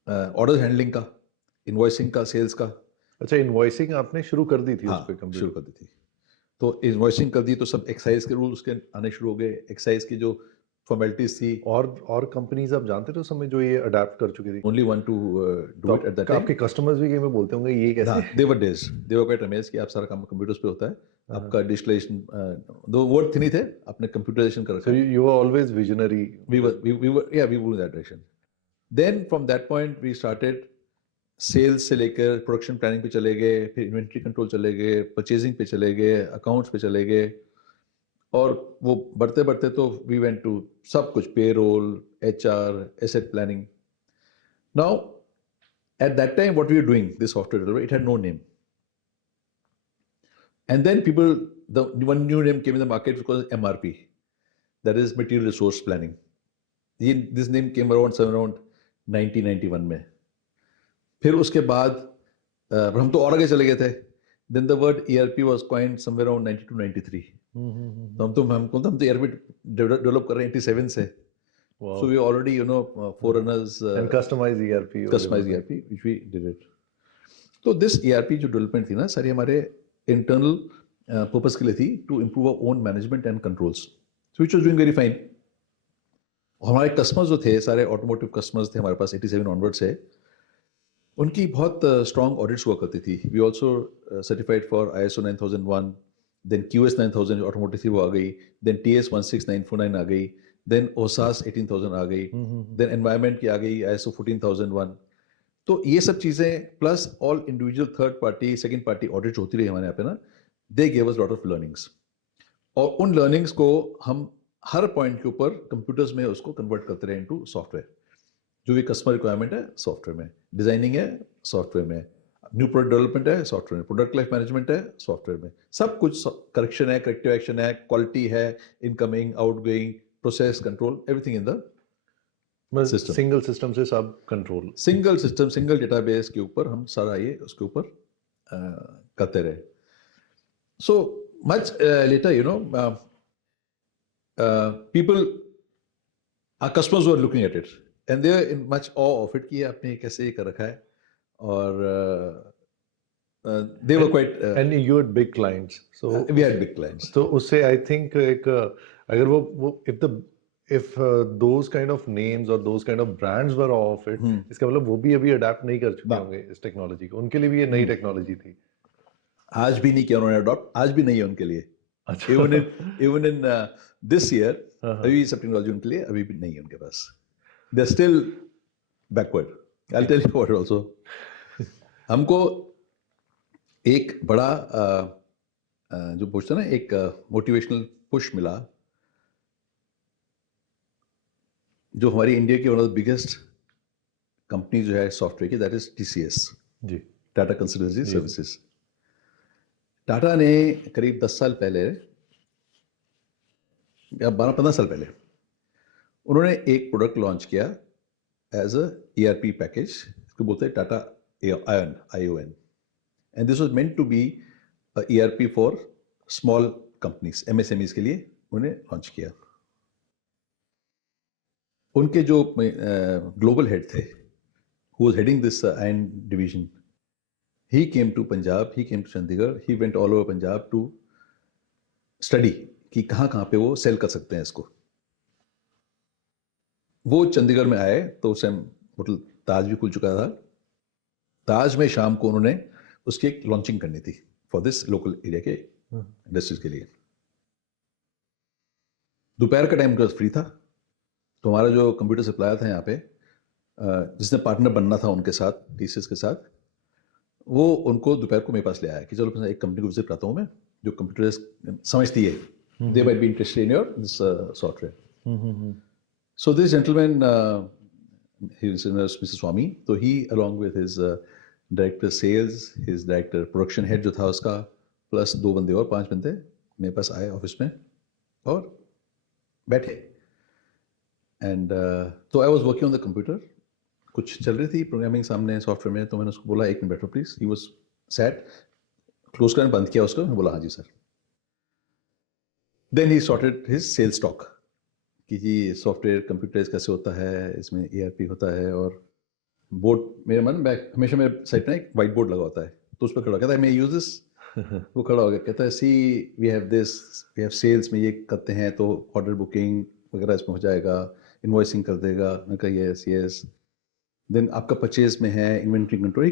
ऑर्डर हैंडलिंग का, इनवॉइसिंग का, सेल्स का। अच्छा, इनवॉइसिंग आपने शुरू कर दी थी हाँ, उस पे कंप्यूटर? शुरू कर दी थी। तो इनवॉइसिंग कर दी तो सब एक्साइज के रूल्स के आने शुरू हो गए, एक्साइज की जो फॉर्मेलिटीज थी। और कंपनीज आप जानते थे उस समय जो ये अडेप्ट कर चुकी थी? Only one to do it at that time. आपके कस्टमर्स भी कई में बोलते होंगे ये कैसे? They were days, they were quite amazed कि आप सारा काम कंप्यूटर्स पे होता है, आपका डिजिटलाइजेशन, दो वर्ड थे नहीं थे, आपने कंप्यूटराइजेशन कर रखा So है। you were always visionary. we were in that direction. Then from that point we started, sales से लेकर प्रोडक्शन प्लानिंग पे चले गए, फिर इन्वेंट्री कंट्रोल चले गए, परचेजिंग पे चले गए, अकाउंट्स पे चले गए, और वो बढ़ते बढ़ते तो वी वेंट टू सब कुछ, payroll, HR, asset planning. Now at that time what we were doing, this software developer, it had no name. And then the one new name came in the market, because MRP, that is material resource planning. This name came around 1991 में। फिर उसके बाद हम तो और आगे चले गए थे। Then the word ERP was coined somewhere around 92-93। तो हम तो ERP डेवलप कर रहे हैं 87 से। Wow. So we already, forerunners and customized ERP. Customized ERP, which we did it. तो this ERP जो डेवलपमेंट थी ना, सारी हमारे इंटरनल पर्पस के लिए थी, to improve our own management and controls, which was doing very fine। हमारे कस्टमर्स जो थे सारे ऑटोमोटिव कस्टमर्स थे हमारे पास 87 ऑनवर्ड से, उनकी बहुत स्ट्रॉन्ग ऑडिट्स हुआ करती थी। We also certified for ISO 9001, then QS 9000 automotive थी वो आ गई, देन TS 16949 आ गई, देन OSAS 18000 आ गई, देन एनवायरमेंट की आ गई ISO 14001। तो ये सब चीज़ें plus all individual third party second party audit होती रही हमारे यहाँ पे ना, they gave us lot of learnings. और उन लर्निंग्स को हम हर पॉइंट के ऊपर कंप्यूटर्स में उसको कन्वर्ट करते रहे इनटू सॉफ्टवेयर। जो भी कस्टमर रिक्वायरमेंट है सॉफ्टवेयर में, डिजाइनिंग है सॉफ्टवेयर में, न्यू प्रोडक्ट डेवलपमेंट है सॉफ्टवेयर में, प्रोडक्ट लाइफ मैनेजमेंट है सॉफ्टवेयर में, सब कुछ, करेक्शन है, करेक्टिव एक्शन है, क्वालिटी है, incoming outgoing, process control, everything in the system. Single system से सब control. Single system, single database के ऊपर हम सारा ये उसके ऊपर करते रहे। So much later you know people, our customers were looking at it and they were in much awe of it कि ये आपने कैसे ये कर रखा है, और they were quite And you had big clients, so we had big clients. तो उससे I think एक अगर वो if those kind of names or those kind of brands were off it, इसका मतलब वो भी अभी अडाप्ट नहीं कर चुके होंगे इस टेक्नोलॉजी को, उनके लिए भी ये नई टेक्नोलॉजी थी। आज भी नहीं किया उन्होंने अडॉप्ट, आज भी नहीं है उनके लिए। अच्छा। even in this year अभी सब टेक्नोलॉजी उनके लिए अभी भी नहीं है उनके पास। They are still backward. I'll tell you what also. हमको एक बड़ा जो पूछते ना एक मोटिवेशनल पुश मिला, जो हमारी इंडिया की one of the biggest company जो है सॉफ्टवेयर की, that is TCS ji, Tata consultancy services. Tata ने करीब 10 साल पहले या 12-15 साल पहले उन्होंने एक प्रोडक्ट लॉन्च किया एज अ ERP पैकेज, इसको बोलते हैं Tata ION, and this was meant to be a ERP for small companies, MSMEs के लिए उन्हें लॉन्च किया। उनके जो ग्लोबल हेड थे, who was heading this ION division, he came to Punjab, he came to Chandigarh, he went all over Punjab to study कि कहाँ पे वो सेल कर सकते हैं इसको। वो चंडीगढ़ में आए तो उस टाइम होटल ताज भी खुल चुका था। ताज में शाम को उन्होंने उसकी एक लॉन्चिंग करनी थी फॉर दिस लोकल एरिया के इंडस्ट्रीज के लिए। दोपहर का टाइम फ्री था, तो हमारा जो कंप्यूटर सप्लायर था यहाँ पे, जिसने पार्टनर बनना था उनके साथ, TCS के साथ, वो उनको दोपहर को मेरे पास ले आया कि चलो मैं एक कंपनी को विजिट कराता हूँ मैं, जो कंप्यूटर समझती है, they might be interested in your this software. So this gentleman, he is mister Swamy, तो he along with his director sales, his director production head जो था उसका, प्लस 2 बंदे और 5 बंदे मेरे पास आए ऑफिस में और बैठे। एंड तो I was working on the computer, कुछ चल रही थी प्रोग्रामिंग सामने सॉफ्टवेयर में, तो मैंने उसको बोला 1 मिनट बैठो please. He was sat, close करने बंद किया उसको, मैं बोला हाँ जी sir. Then he sorted his sales talk कि जी सॉफ्टवेयर कंप्यूटर्स कैसे होता है, इसमें ERP होता है, और बोर्ड मेरे मन में हमेशा मेरे साइड में एक वाइट बोर्ड लगा होता है, तो उस पर खड़ा कहता है मैं यूज दिस। वो खड़ा हो गया, कहता है see we have this, we have sales में ये करते हैं, तो ऑर्डर बुकिंग वगैरह इसमें हो जाएगा, इनवॉइसिंग कर देगा। मैं कहा यस यस। देन आपका परचेज में है, inventory control, he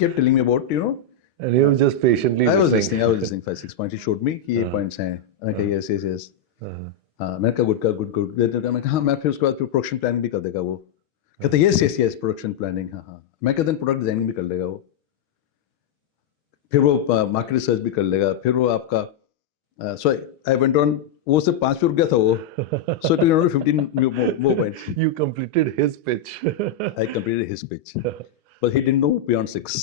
kept telling me about, you know, and you were just patiently I was listening. listening 5-6 points he showed me कि ये पॉइंट्स हैं। मैं कहा यस यस यस। हाँ, मैं कहा गुड। मैं कहा हाँ, मैं फिर उसके बाद फिर प्रोडक्शन प्लानिंग भी कर देगा वो। कहते yes yes yes production planning, हाँ हाँ। मैं कहता प्रोडक्ट डिजाइनिंग भी कर लेगा वो, फिर वो मार्केट रिसर्च भी कर लेगा, फिर वो आपका सो आई वेंट ऑन, वो सिर्फ 5 पे रुक गया था वो, so it took another 15 more points. You completed his pitch. I completed his pitch, but he didn't know beyond 6.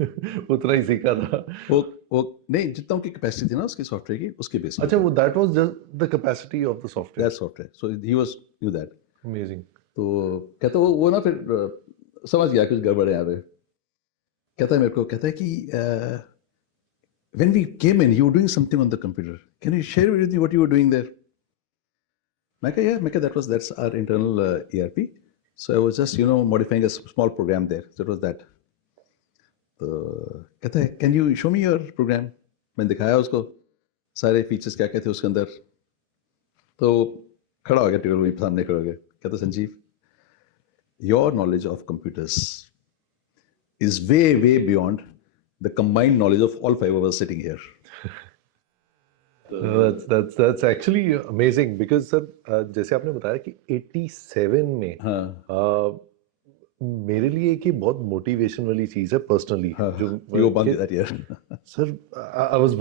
उतना ही सीखा था। वो नहीं, जितना उनकी कैपेसिटी थी ना उसकी सॉफ्टवेयर की, उसके बेस पे। अच्छा, वो that was just the capacity of the software. That software, so he was knew that. Amazing. तो कहता वो ना फिर समझ गया कुछ गड़बड़ है यहाँ पे। कहता है मेरे को, कहता है कि when we came in, you were doing something on the computer. Can you share with me what you were doing there? मैं कहा yeah, that's our internal ERP. So I was just, you know, modifying a small program there. So it was that. तो कहता है can you show me your program? मैंने दिखाया उसको सारे features क्या क्या थे उसके अंदर। तो खड़ा हो गया टेबल में सामने, खड़ा हो गया, कहता Sanjeev, your knowledge of computers is way beyond the combined knowledge of all 5 of us sitting here. That's actually amazing because sir, जैसे आपने बताया कि 87 में मेरे लिए एक ये बहुत मोटिवेशन वाली चीज है पर्सनली, जो you abandoned that year. Sir I was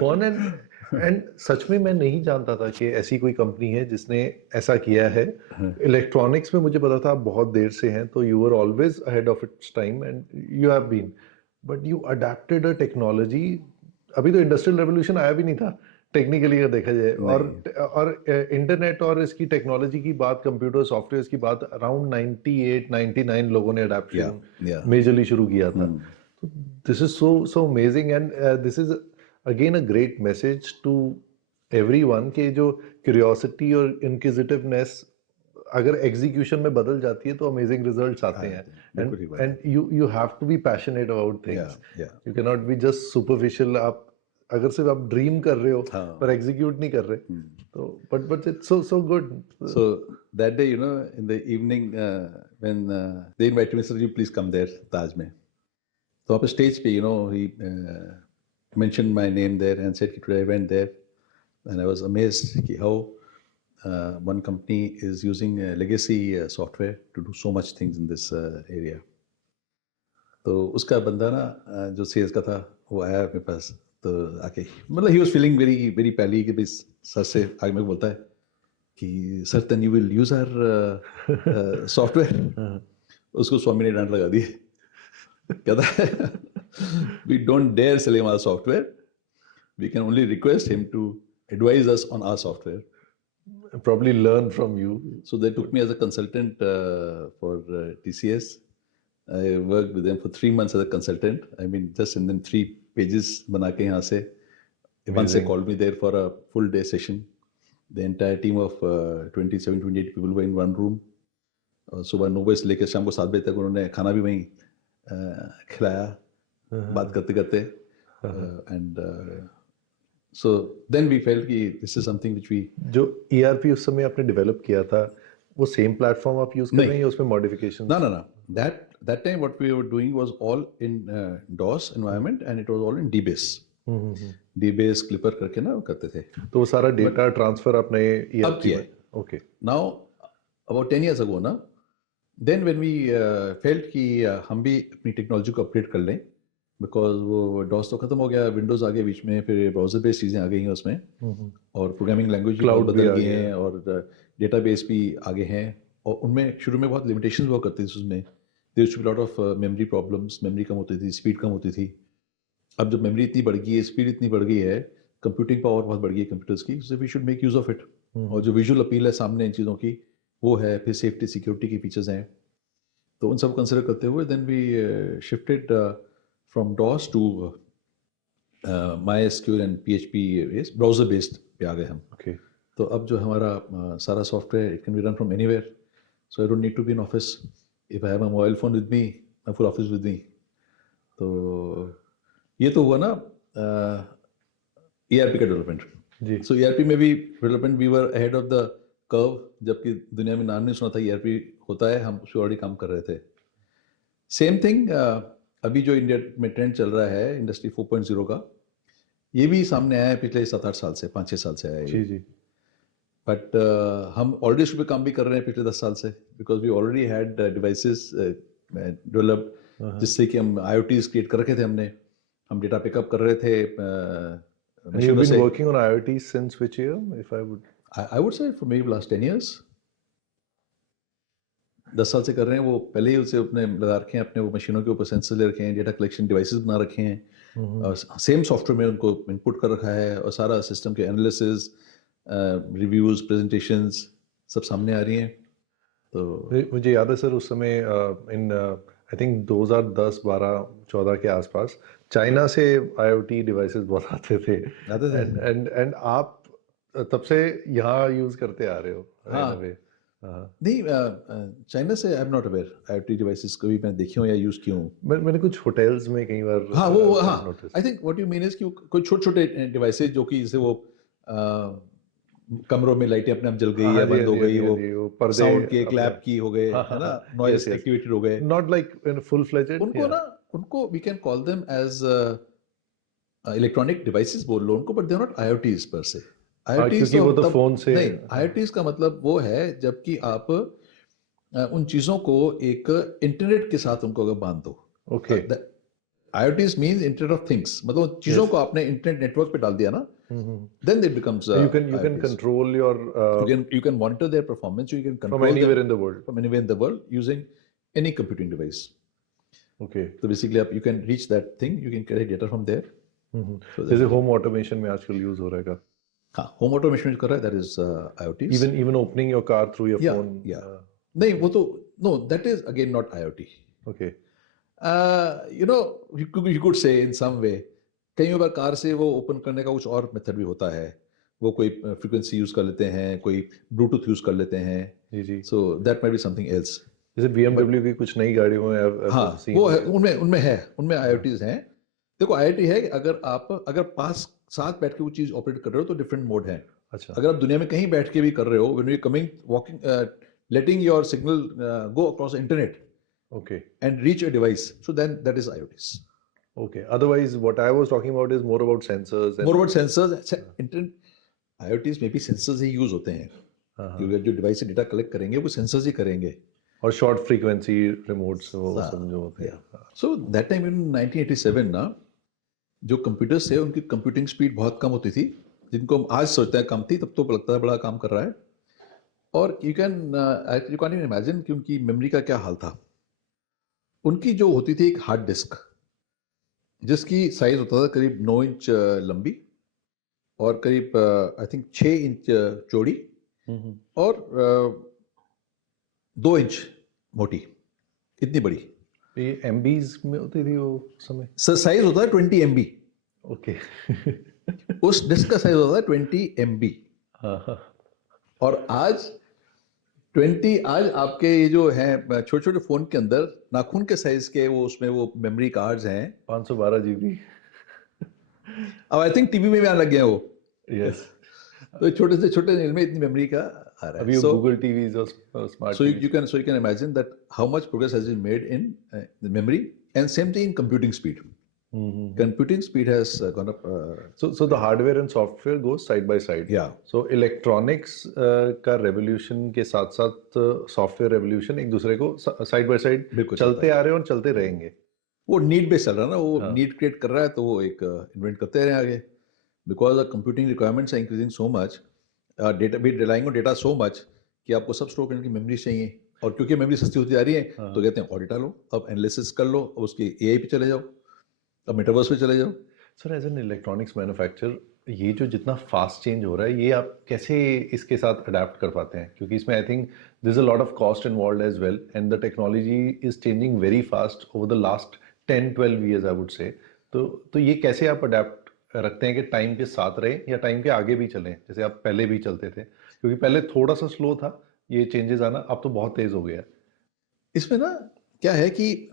born and and such में मैं नहीं जानता था कि ऐसी कोई कंपनी है जिसने ऐसा किया है। हाँ, इलेक्ट्रॉनिक्स में मुझे पता था आप बहुत देर से हैं, तो you are always ahead of its time and you have been, but you adapted a technology. अभी तो इंडस्ट्रियल रेवोल्यूशन आया भी नहीं था टेक्निकली अगर देखा जाए, नहीं, और इंटरनेट और इसकी टेक्नोलॉजी की बात, कंप्यूटर सॉफ्टवेयर की बात अराउंड 98 99 लोगों ने या अडेप्शन या मेजरली शुरू किया था। हम्म, तो this is so amazing and this is again a great message to everyone कि जो क्यूरियोसिटी और इंक्विजिटिवनेस अगर एग्जीक्यूशन में बदल जाती है तो अमेजिंग रिजल्ट्स आते हैं। बिल्कुल ठीक बात एंड है। You have to be passionate about या थिंग्स। या you can not be just superficial. आप अगर सिर्फ आप ड्रीम कर रहे हो पर हाँ, एग्जीक्यूट नहीं कर रहे, हम्म। तो but it's so good. So that day, in the evening, when they invited me, sir, you please come there, Taj में. तो आप स्टेज पे, he mentioned my name there and said, today I went there, and I was amazed कि how one company is using legacy software to do so much things in this area. तो उसका बंदा ना जो sales का था वो आया मेरे पास, तो आके मतलब he was feeling very very पैली कि भाई सर से आगे मेरे को बोलता है कि sir then you will use our software. उसको स्वामी ने डांट लगा दी, कहता है we don't dare sell him our software, we can only request him to advise us on our software. Probably learn from you. So they took me as a consultant for TCS. I worked with them for 3 months as a consultant. I mean, just and then 3 pages बना के यहाँ से. Once they called me there for a full day session. The entire team of 27, 28 people were in one room. सुबह 9 बजे से लेकर शाम को 7 बजे तक उन्होंने खाना भी वहीं खिलाया, बात करते करते. And so then we felt कि this is something which we जो ERP उस समय आपने डेवलप किया था, वो सेम प्लेटफॉर्म आप यूज कर रहे हैं या उसमें modification? no. That time what we were doing was all in DOS environment and it was all in DBase. DBase Clipper करके ना वो करते थे. तो वो सारा डेटा ट्रांसफर आपने अब ERP किया में? है. Okay. Now about 10 years ago ना, then when we felt कि हम भी अपनी टेक्नोलॉजी को अपडेट कर लें, बिकॉज वो डॉस तो खत्म हो गया, विंडोज आ गए बीच में, फिर ब्राउजर बेस्ड चीज़ें आ गई हैं उसमें, और प्रोग्रामिंग लैंग्वेज भी बहुत बदल गई हैं, और डेटाबेस भी आगे हैं, और उनमें शुरू में बहुत लिमिटेशंस हुआ करती थी. उसमें there used to be lot of memory problems, memory कम होती थी, स्पीड कम होती थी. अब जब मेमोरी इतनी बढ़ गई है, स्पीड इतनी बढ़ गई है, कंप्यूटिंग पावर बहुत बढ़ गई है कंप्यूटर्स की, so we should make use of it. और जो विजुअल अपील है सामने इन चीज़ों की वो है, फिर सेफ्टी सिक्योरिटी की फीचर्स हैं, तो उन सब कंसिडर करते हुए then we shifted from DOS to MySQL and PHP browser based पे आ गए हम. ओके. तो अब जो हमारा सारा software it can be run from anywhere, so I don't need to be in office. If I have my mobile phone with me, my full office with me. तो ये तो हुआ ना ERP का डेवलपमेंट जी. सो ERP में भी development we were ahead of the curve, जबकि दुनिया में नाम नहीं सुना था ERP होता है, हम उस पर ऑलरेडी काम कर रहे थे. सेम थिंग अभी जो इंडिया में ट्रेंड चल रहा है इंडस्ट्री 4.0 का, ये भी सामने आया है पिछले 7-8 साल से, 5-6 साल से आया है. जी जी. बट हम ऑलरेडी उस पर काम भी कर रहे हैं पिछले 10 साल से, because we already had devices developed जिससे कि हम IoTs क्रिएट कर रखे थे. हम डेटा पिकअप कर रहे थे You've been working on IoT since which year, if I would? I would say for maybe last 10 years. 10 साल से कर रहे हैं. वो पहले ही उसे अपने लगा रखे हैं, अपने वो मशीनों के ऊपर सेंसर ले रखे हैं, डेटा कलेक्शन डिवाइसेस बना रखे हैं, और सेम सॉफ्टवेयर में उनको इनपुट कर रखा है, और सारा सिस्टम के एनालिसिस, रिव्यूज, प्रेजेंटेशंस सब सामने आ रही हैं. तो मुझे याद है सर उस समय इन आई थिंक 2010, 12, 14 के आसपास चाइना से IoT डिवाइसेस बहुत आते थे. एंड आप तब से यहाँ यूज करते आ रहे हो. हाँ. नहीं, चाइना से I am not aware IoT devices कभी मैं देखी हूँ या यूज की हूँ. मैंने कुछ होटल्स में कई बार. हाँ वो हाँ, I think what you mean is कि कोई छोटे छोटे डिवाइसेस जो कि जैसे वो कमरों में लाइटें अपने आप जल गई या बंद हो गई, वो साउंड की क्लैप की हो गए, है ना, नॉइज एक्टिवेटेड हो गए. Not like in full fledged. उनको we can call them as electronic devices बोल लो उनको, but they are not IoTs per से. क्योंकि वो तो फोन से नहीं. IoTs का मतलब वो है जबकि आप उन चीजों को एक इंटरनेट के साथ उनको अगर बांध दो. Okay. IoTs means internet of things, मतलब चीजों को आपने इंटरनेट नेटवर्क पे डाल दिया ना, then it becomes You can IoTs. control your You can monitor their performance. You can from control anywhere them in the world. from anywhere in the world using any computing device. Okay. So basically, you can reach that thing. You can carry data from there. So जैसे home automation में आजकल use हो रहा है काफी. हाँ, home automation कर रहा है. That is IoTs. Even opening your car through your Yeah, phone. yeah. नहीं वो तो no, that is again not IoT. Okay. You know, you could say in some way, कई बार कार से वो ओपन करने का कुछ और मेथड भी होता है. वो कोई फ्रीक्वेंसी यूज कर लेते हैं, कोई ब्लूटूथ यूज कर लेते हैं. जी जी. So that might be something else. जैसे BMW की कुछ नई गाड़ियों में हाँ, वो है, उनमें IoTs हैं. देखो IoT है कि अगर पास साथ बैठ के वो चीज ऑपरेट कर रहे हो तो डिफरेंट मोड है. अच्छा. अगर आप दुनिया में कहीं बैठ के भी कर रहे हो, when you're coming walking letting your signal go across the internet Okay. and reach a device, so then that is IoTs. Okay. Otherwise, what I was talking about is more about sensors. More about sensors. Internet IoTs में भी sensors ही use होते हैं. क्योंकि जो device से data collect करेंगे वो sensors ही करेंगे. और शॉर्ट फ्रीक्वेंसी रिमोट्स वो सब जो होते हैं. सो दैट टाइम इन 1987 ना जो कंप्यूटर्स थे उनकी कंप्यूटिंग स्पीड बहुत कम होती थी, जिनको हम आज सोचते हैं कम थी, तब तो लगता है बड़ा काम कर रहा है. और यू कैन इवन इमेजिन कि उनकी मेमोरी का क्या हाल था. उनकी जो होती थी एक हार्ड डिस्क जिसकी साइज होता था करीब 9 इंच लंबी और करीब आई थिंक 6 इंच चौड़ी और 2 इंच मोटी, इतनी बड़ी. ये MBs में होती थी वो समय. साइज होता है 20 MB. ओके. उस डिस्क का साइज होता है 20 MB. और आज आपके ये जो हैं छोटे छोटे फोन के अंदर नाखून के साइज के वो उसमें वो मेमोरी कार्ड्स हैं 512 GB. अब आई थिंक टीवी में भी आने लग गए हैं वो. यस. तो छोटे से छोटे में इतनी मेमोरी का आ रहा है. अभी गूगल टीवीज और smart so you can imagine that how much progress has been made in the memory, and same thing in computing speed. Computing speed has gone up. So the hardware and software goes side by side. Yeah. So electronics का revolution के साथ साथ software revolution एक दूसरे को side by side चलते आ रहे हैं और चलते रहेंगे. वो नीड बेस चल रहा है ना, वो नीड क्रिएट कर रहा है तो वो एक इन्वेंट करते रहे आगे. Because the computing requirements are increasing so much, data भी relying on data so much कि आपको सब स्टोर करने की मेमोरी चाहिए. और क्योंकि मेमोरी सस्ती होती जा रही है तो कहते हैं और डेटा लो, अब एनालिसिस कर लो, अब उसकी AI पे चले जाओ, अब मेटावर्स पे चले जाओ. Sir as an electronics manufacturer ये जो जितना फास्ट चेंज हो रहा है ये आप कैसे इसके साथ अडेप्ट कर पाते हैं, क्योंकि इसमें I think there is a lot of cost involved as well and the technology is changing very fast over the last 10-12 years I would say. तो ये कैसे आप अडेप्ट रखते हैं कि टाइम के साथ रहें या टाइम के आगे भी चलें, जैसे आप पहले भी चलते थे, क्योंकि पहले थोड़ा सा स्लो था ये चेंजेस आना, अब तो बहुत तेज हो गया. इसमें ना क्या है कि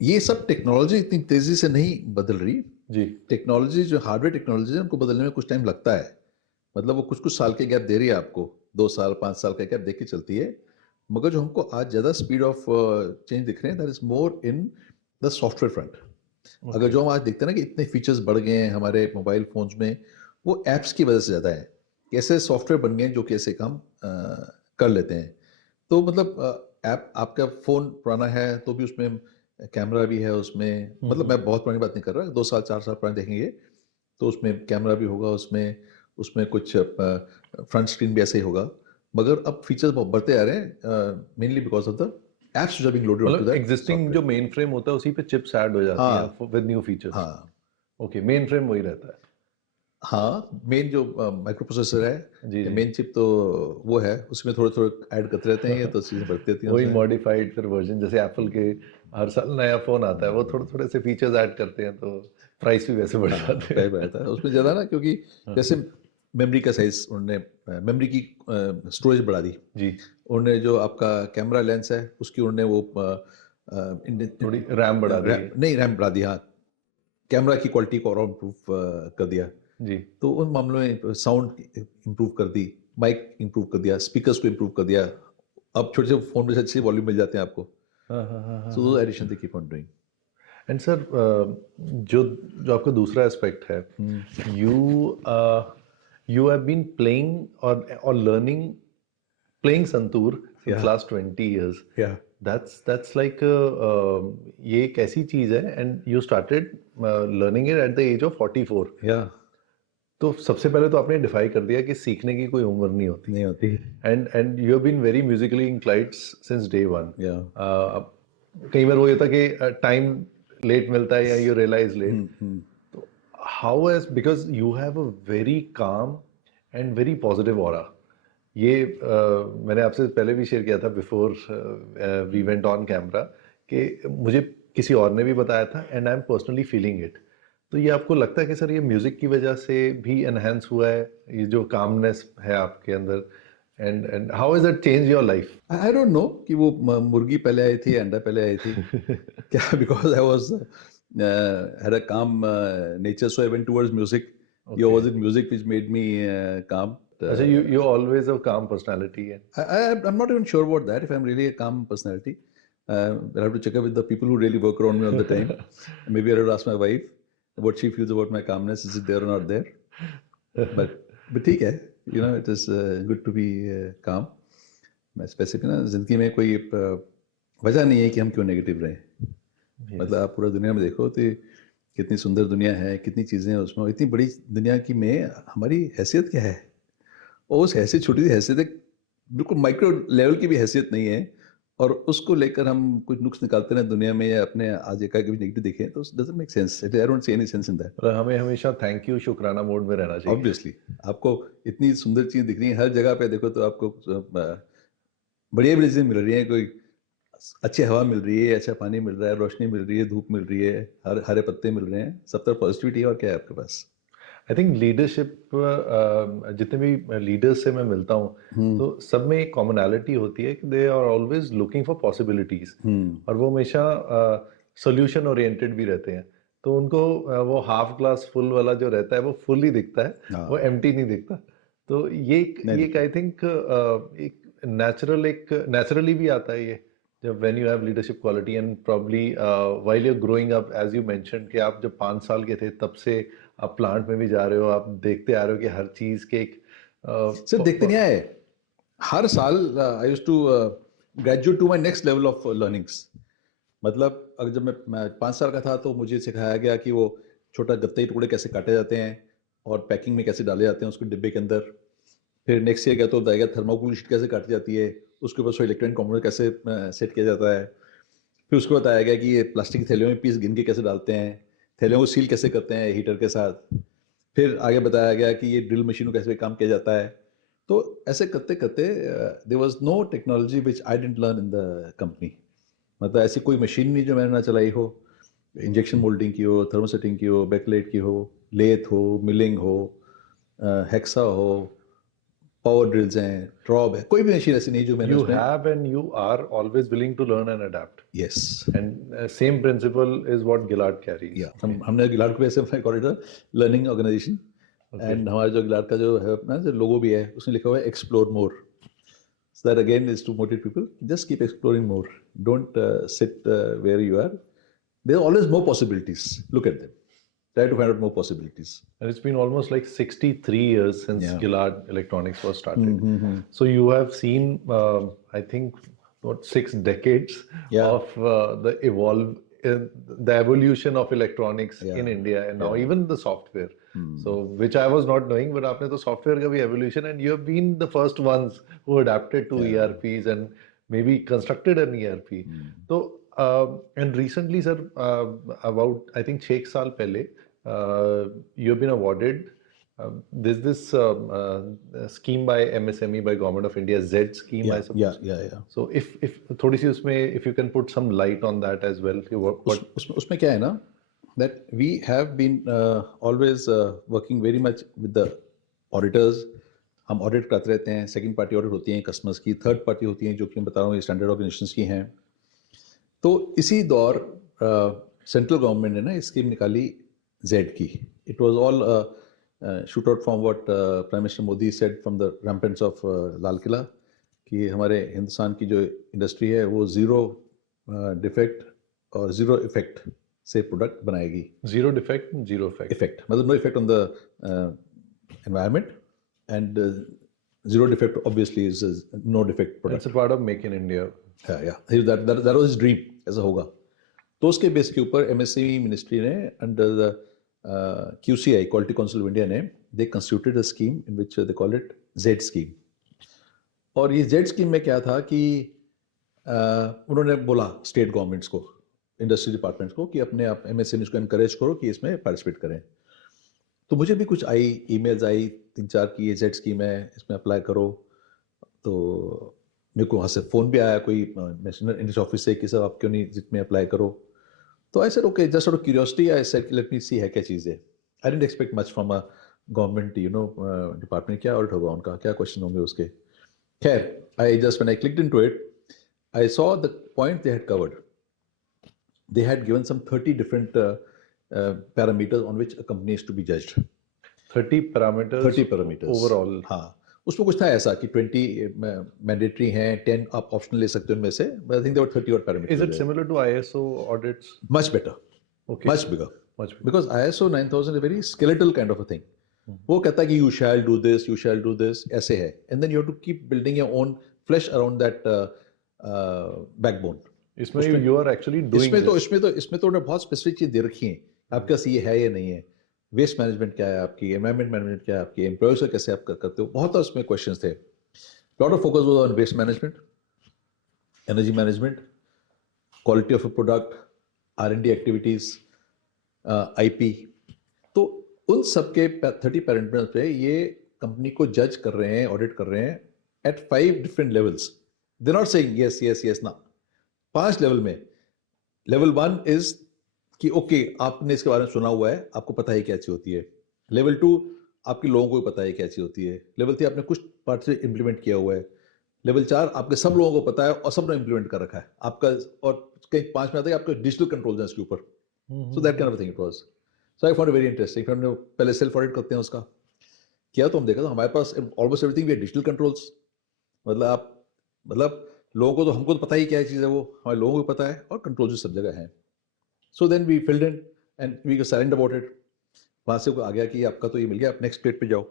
ये सब टेक्नोलॉजी इतनी तेजी से नहीं बदल रही जी. टेक्नोलॉजी जो हार्डवेयर टेक्नोलॉजी है उनको बदलने में कुछ टाइम लगता है. मतलब वो कुछ साल के गैप दे रही है आपको, 2 साल 5 साल का गैप देके चलती है. मगर जो हमको आज ज़्यादा स्पीड ऑफ चेंज दिख रहे हैं that is more in the software front. अगर जो हम आज देखते हैं ना कि इतने फीचर्स बढ़ गए हैं हमारे मोबाइल फोन्स में, वो एप्स की वजह से ज़्यादा है. कैसे सॉफ्टवेयर बन गए हैं जो कि ऐसे काम कर लेते हैं. तो मतलब ऐप आपका फ़ोन पुराना है तो भी उसमें कैमरा भी है उसमें. मतलब मैं बहुत पुरानी बात नहीं कर रहा, 2 साल 4 साल पुराने देखेंगे तो उसमें कैमरा भी होगा, उसमें कुछ फ्रंट स्क्रीन भी ऐसे ही होगा. मगर अब फीचर्स बहुत बढ़ते आ रहे हैं mainly because of the apps जो being loaded on to the existing जो मेन फ्रेम होता है उसी पे चिप्स ऐड हो जाती हैं विद न्यू फीचर्स. हाँ. ओके, मेन फ्रेम वही रहता है. हाँ, मेन जो माइक्रो प्रोसेसर है जी, मेन चिप तो वो है, उसमें थोड़े थोड़े ऐड करते रहते हैं, ये तो चीज़ें बढ़ती रहती हैं. वही मॉडिफाइड फिर वर्जन, जैसे एप्पल के हर साल नया फोन आता है वो थोड़े थोड़े से फीचर्स ऐड करते हैं तो प्राइस भी वैसे बढ़ जाते हैं. रहता है उसमें ज़्यादा ना, क्योंकि जैसे मेमोरी का साइज उन्होंने मेमोरी की स्टोरेज बढ़ा दी जी. उन्होंने जो आपका कैमरा लेंस है उसकी उन्होंने वो थोड़ी रैम बढ़ा दी. नहीं रैम बढ़ा दी. हाँ, कैमरा की क्वालिटी को और इम्प्रूव कर दिया जी. तो उन मामलों में साउंड इम्प्रूव कर दी, माइक इम्प्रूव कर दिया, स्पीकर्स को इम्प्रूव कर दिया. अब छोटे से फोन में से अच्छे वॉल्यूम मिल जाते हैं आपको. सो दो addition they keep on doing. And sir जो आपका दूसरा एस्पेक्ट है, you have been playing or learning playing santoor since last 20 years. Yeah. That's like ये एक ऐसी चीज है and you started learning it at the age of 44. Yeah. तो सबसे पहले तो आपने डिफाई कर दिया कि सीखने की कोई उम्र नहीं होती, नहीं होती। And you have been very musically inclined since day one. या कई बार वो होता है कि टाइम लेट मिलता है या यू रियलाइज लेट। हम्म तो how as, because you have a very calm and very positive aura. ये मैंने आपसे पहले भी शेयर किया था before we went on camera, कि मुझे किसी और ने भी बताया था and I am personally feeling it. तो ये आपको लगता है कि सर ये म्यूजिक की वजह से भी एनहेंस हुआ है, ये जो कामनेस है आपके अंदर, and how is it change your life? I don't no कि वो मुर्गी पहले आई थी, अंडा पहले आई थी क्या, because I was had a calm nature, so I went towards music. Or was it music which made me calm? अच्छा, you always a calm personality है. I'm not even sure about that, if I'm really a calm personality. I'll have to check up with the people who really work around me all the time. Maybe I'll have to ask my wife what she feels about my calmness. Is it there or not there? But ठीक है, you know, it is good to be calm. मैं specific ना, जिंदगी में कोई वजह नहीं है कि हम क्यों नेगेटिव रहें। मतलब आप पूरा दुनिया में देखो तो कितनी सुंदर दुनिया है, कितनी चीज़ें हैं उसमें, इतनी बड़ी दुनिया की में हमारी हैसियत क्या है, और उस हैसियत, छोटी सी हैसियत है, बिल्कुल माइक्रो लेवल की भी हैसियत नहीं है, और उसको लेकर हम कुछ नुक्स निकालते हैं दुनिया में, या अपने आज का कभी नेगेटिव देखें, तो doesn't make sense. I don't see any sense in that. हमें हमेशा थैंक यू शुक्राना मोड में रहना चाहिए। ऑब्वियसली आपको इतनी सुंदर चीज़ दिख रही है हर जगह पे, देखो तो आपको बढ़िया बढ़िया चीज़ें मिल रही हैं, कोई अच्छी हवा मिल रही है, अच्छा पानी मिल रहा है, रोशनी मिल रही है, धूप मिल रही है, हरे पत्ते मिल रहे हैं, सब तरफ पॉजिटिविटी है, और क्या है आपके पास? आई थिंक लीडरशिप, जितने भी लीडर्स से मैं मिलता हूँ तो सब में एक कॉमनैलिटी होती है कि they are always looking for possibilities, और वो हमेशा सोल्यूशन ओरिएंटेड भी रहते हैं। तो उनको वो हाफ ग्लास फुल वाला जो रहता है वो फुल ही दिखता है, वो एम्प्टी नहीं दिखता। तो ये एक आई थिंक एक नेचुरली भी आता है ये, जब when you have leadership quality, and probably while you growing up, as you mentioned कि आप जब 5 साल के थे तब से आप प्लांट में भी जा रहे हो, आप देखते आ रहे हो कि हर चीज के एक सिर्फ देखते नहीं आए, हर साल I used to graduate to my next level of learnings. मतलब अगर जब मैं 5 साल का था तो मुझे सिखाया गया कि वो छोटा गत्ते के टुकड़े कैसे काटे जाते हैं और पैकिंग में कैसे डाले जाते हैं उसको डिब्बे के अंदर। फिर नेक्स्ट ईयर गया तो बताया गया थर्माकोल शीट कैसे काटी जाती है, उसके ऊपर इलेक्ट्रॉनिक कंपोनेंट कैसे सेट किया जाता है। फिर उसको बताया गया कि ये प्लास्टिक की थैलियों में पीस गिन के कैसे डालते हैं, थैलियों को सील कैसे करते हैं हीटर के साथ। फिर आगे बताया गया कि ये ड्रिल मशीनों कैसे काम किया जाता है। तो ऐसे करते करते there was no technology which I didn't learn in the company. मतलब ऐसी कोई मशीन नहीं जो मैंने ना चलाई हो, इंजेक्शन मोल्डिंग की हो, थर्मोसेटिंग की हो, बैकलाइट की हो, लेथ हो, मिलिंग हो, हेक्सा हो, पावर ड्रिल्स हैं, ट्रॉब है, कोई भी मशीन ऐसी नहीं जो मैंने you उसमें। have, and you are always willing to learn and adapt, yes, and same principle is what Gillard carries. या हमने गिलाड को ऐसे कॉरिडोर लर्निंग ऑर्गेनाइजेशन, एंड हमारा जो गिलाड का जो है अपना जो लोगो भी है उसमें लिखा हुआ है explore more. So that again is to motivate people. Just keep exploring more. Don't sit where you are. There are always more possibilities. Look at them. Try to find out more possibilities. And it's been almost like 63 years since Yeah. Gillard Electronics was started. So you have seen, I think, what, 6 decades Yeah. of the evolution of electronics Yeah. in India, and now even the software. So which I was not knowing, but आपने तो software का भी evolution, and you have been the first ones who adapted to ERPs and maybe constructed an ERP. तो and recently, sir, about I think 6 साल पहले, you have been awarded. There's this scheme by MSME, by Government of India, Z scheme, I suppose. Yeah. So if थोड़ी सी उसमें, if you can put some light on that as well, कि what उसमें क्या है ना, that we have been always working very much with the auditors. हम audit करते रहते हैं, सेकंड पार्टी ऑडिट होती हैं कस्टमर्स की, थर्ड पार्टी होती हैं जो कि मैं बता रहा हूँ ये स्टैंडर्ड ऑर्गेनाइजेशंस की हैं। तो इसी दौर सेंट्रल गवर्नमेंट ने ना स्कीम निकाली जेड की। It was all shoot out from what prime minister Modi said from the ramparts of Lal Qila, कि हमारे हिंदुस्तान की जो इंडस्ट्री है वो ज़ीरो डिफेक्ट और ज़ीरो इफेक्ट से प्रोडक्ट बनाएगी। zero defect, zero effect. Effect मतलब no effect on the environment, and zero defect obviously is no defect product. It's a part of Make in India. that was his dream, ऐसा होगा। तो उसके base के ऊपर MSME ministry ने under the QCI, quality council of India ने they constituted a scheme in which they call it Z scheme. और ये जेड स्कीम में क्या था कि उन्होंने बोला स्टेट गवर्नमेंट्स को, इंडस्ट्री डिपार्टमेंट्स को कि अपने आप एमएसएमईज को इनकरेज करो कि इसमें पार्टिसिपेट करें। तो मुझे भी कुछ आई, ईमेल्स आई 3-4 की ये जेड स्कीम है, इसमें अप्लाई करो। तो मेरे को वहाँ से फ़ोन भी आया कोई नेशनल इंडस्ट्री ऑफिस से कि सर आप क्यों नहीं जिसमें अप्लाई करो। तो I said okay, just out of curiosity I said let me see है क्या चीज़ है। I didn't expect much from a government department, क्या ऑडिट होगा उनका, क्या क्वेश्चन होंगे उसके। खैर, I just when I clicked into it, I saw the point they had covered. They had given some 30 different parameters on which a company is to be judged. 30 parameters 30 parameters overall. हाँ, उसमें कुछ था ऐसा कि 20 mandatory हैं, 10 आप optional ले सकते हो उनमें से, but I think there were 30 और parameters. Is it similar to ISO audits? Much better. Okay. Much bigger. Much bigger. Because ISO 9000 is a very skeletal kind of a thing. वो कहता है कि you shall do this, you shall do this, ऐसे है, and then you have to keep building your own flesh around that backbone. इसमें you are actually doing इसमें तो उन्होंने बहुत स्पेसिफिक चीज दे रखी है, आपके पास ये है या नहीं है, वेस्ट मैनेजमेंट क्या है आपकी, एनवायरमेंट मैनेजमेंट क्या है आपकी, एम्प्लॉयज को कैसे आप करते हो, बहुत उसमें क्वेश्चंस थे। Lot of focus was on waste management, energy management, quality of a product, R&D activities, IP। तो उन सबके 30 पैरामीटर्स पे ये कंपनी को जज कर रहे हैं, ऑडिट कर रहे हैं at 5 different levels. They not saying yes yes yes ना, 5 लेवल में। लेवल 1 इज कि ओके आपने इसके बारे में सुना हुआ है, आपको पता है क्या चीज होती है। लेवल 2 आपके लोगों को भी पता है क्या चीज होती है। लेवल 3 आपने कुछ पार्ट से इंप्लीमेंट किया हुआ है। लेवल 4 आपके सब लोगों को पता है और सब ने इंप्लीमेंट कर रखा है आपका। और कहीं 5 में आता है आपके डिजिटल कंट्रोल्स हैं इसके ऊपर। So that kind of thing it was. So I found it very interesting. हमने पहले सेल्फ ऑडिट करते हैं उसका किया, तो हम देखा तो हमारे पास almost everything we have digital controls. मतलब लोगों को तो, हमको तो पता ही क्या चीज़ है वो, हमारे लोगों को पता है और कंट्रोल सब जगह है। So then we filled in and we were silent about it. वहाँ से आ गया कि आपका तो ये मिल गया, आप नेक्स्ट प्लेट पे जाओ।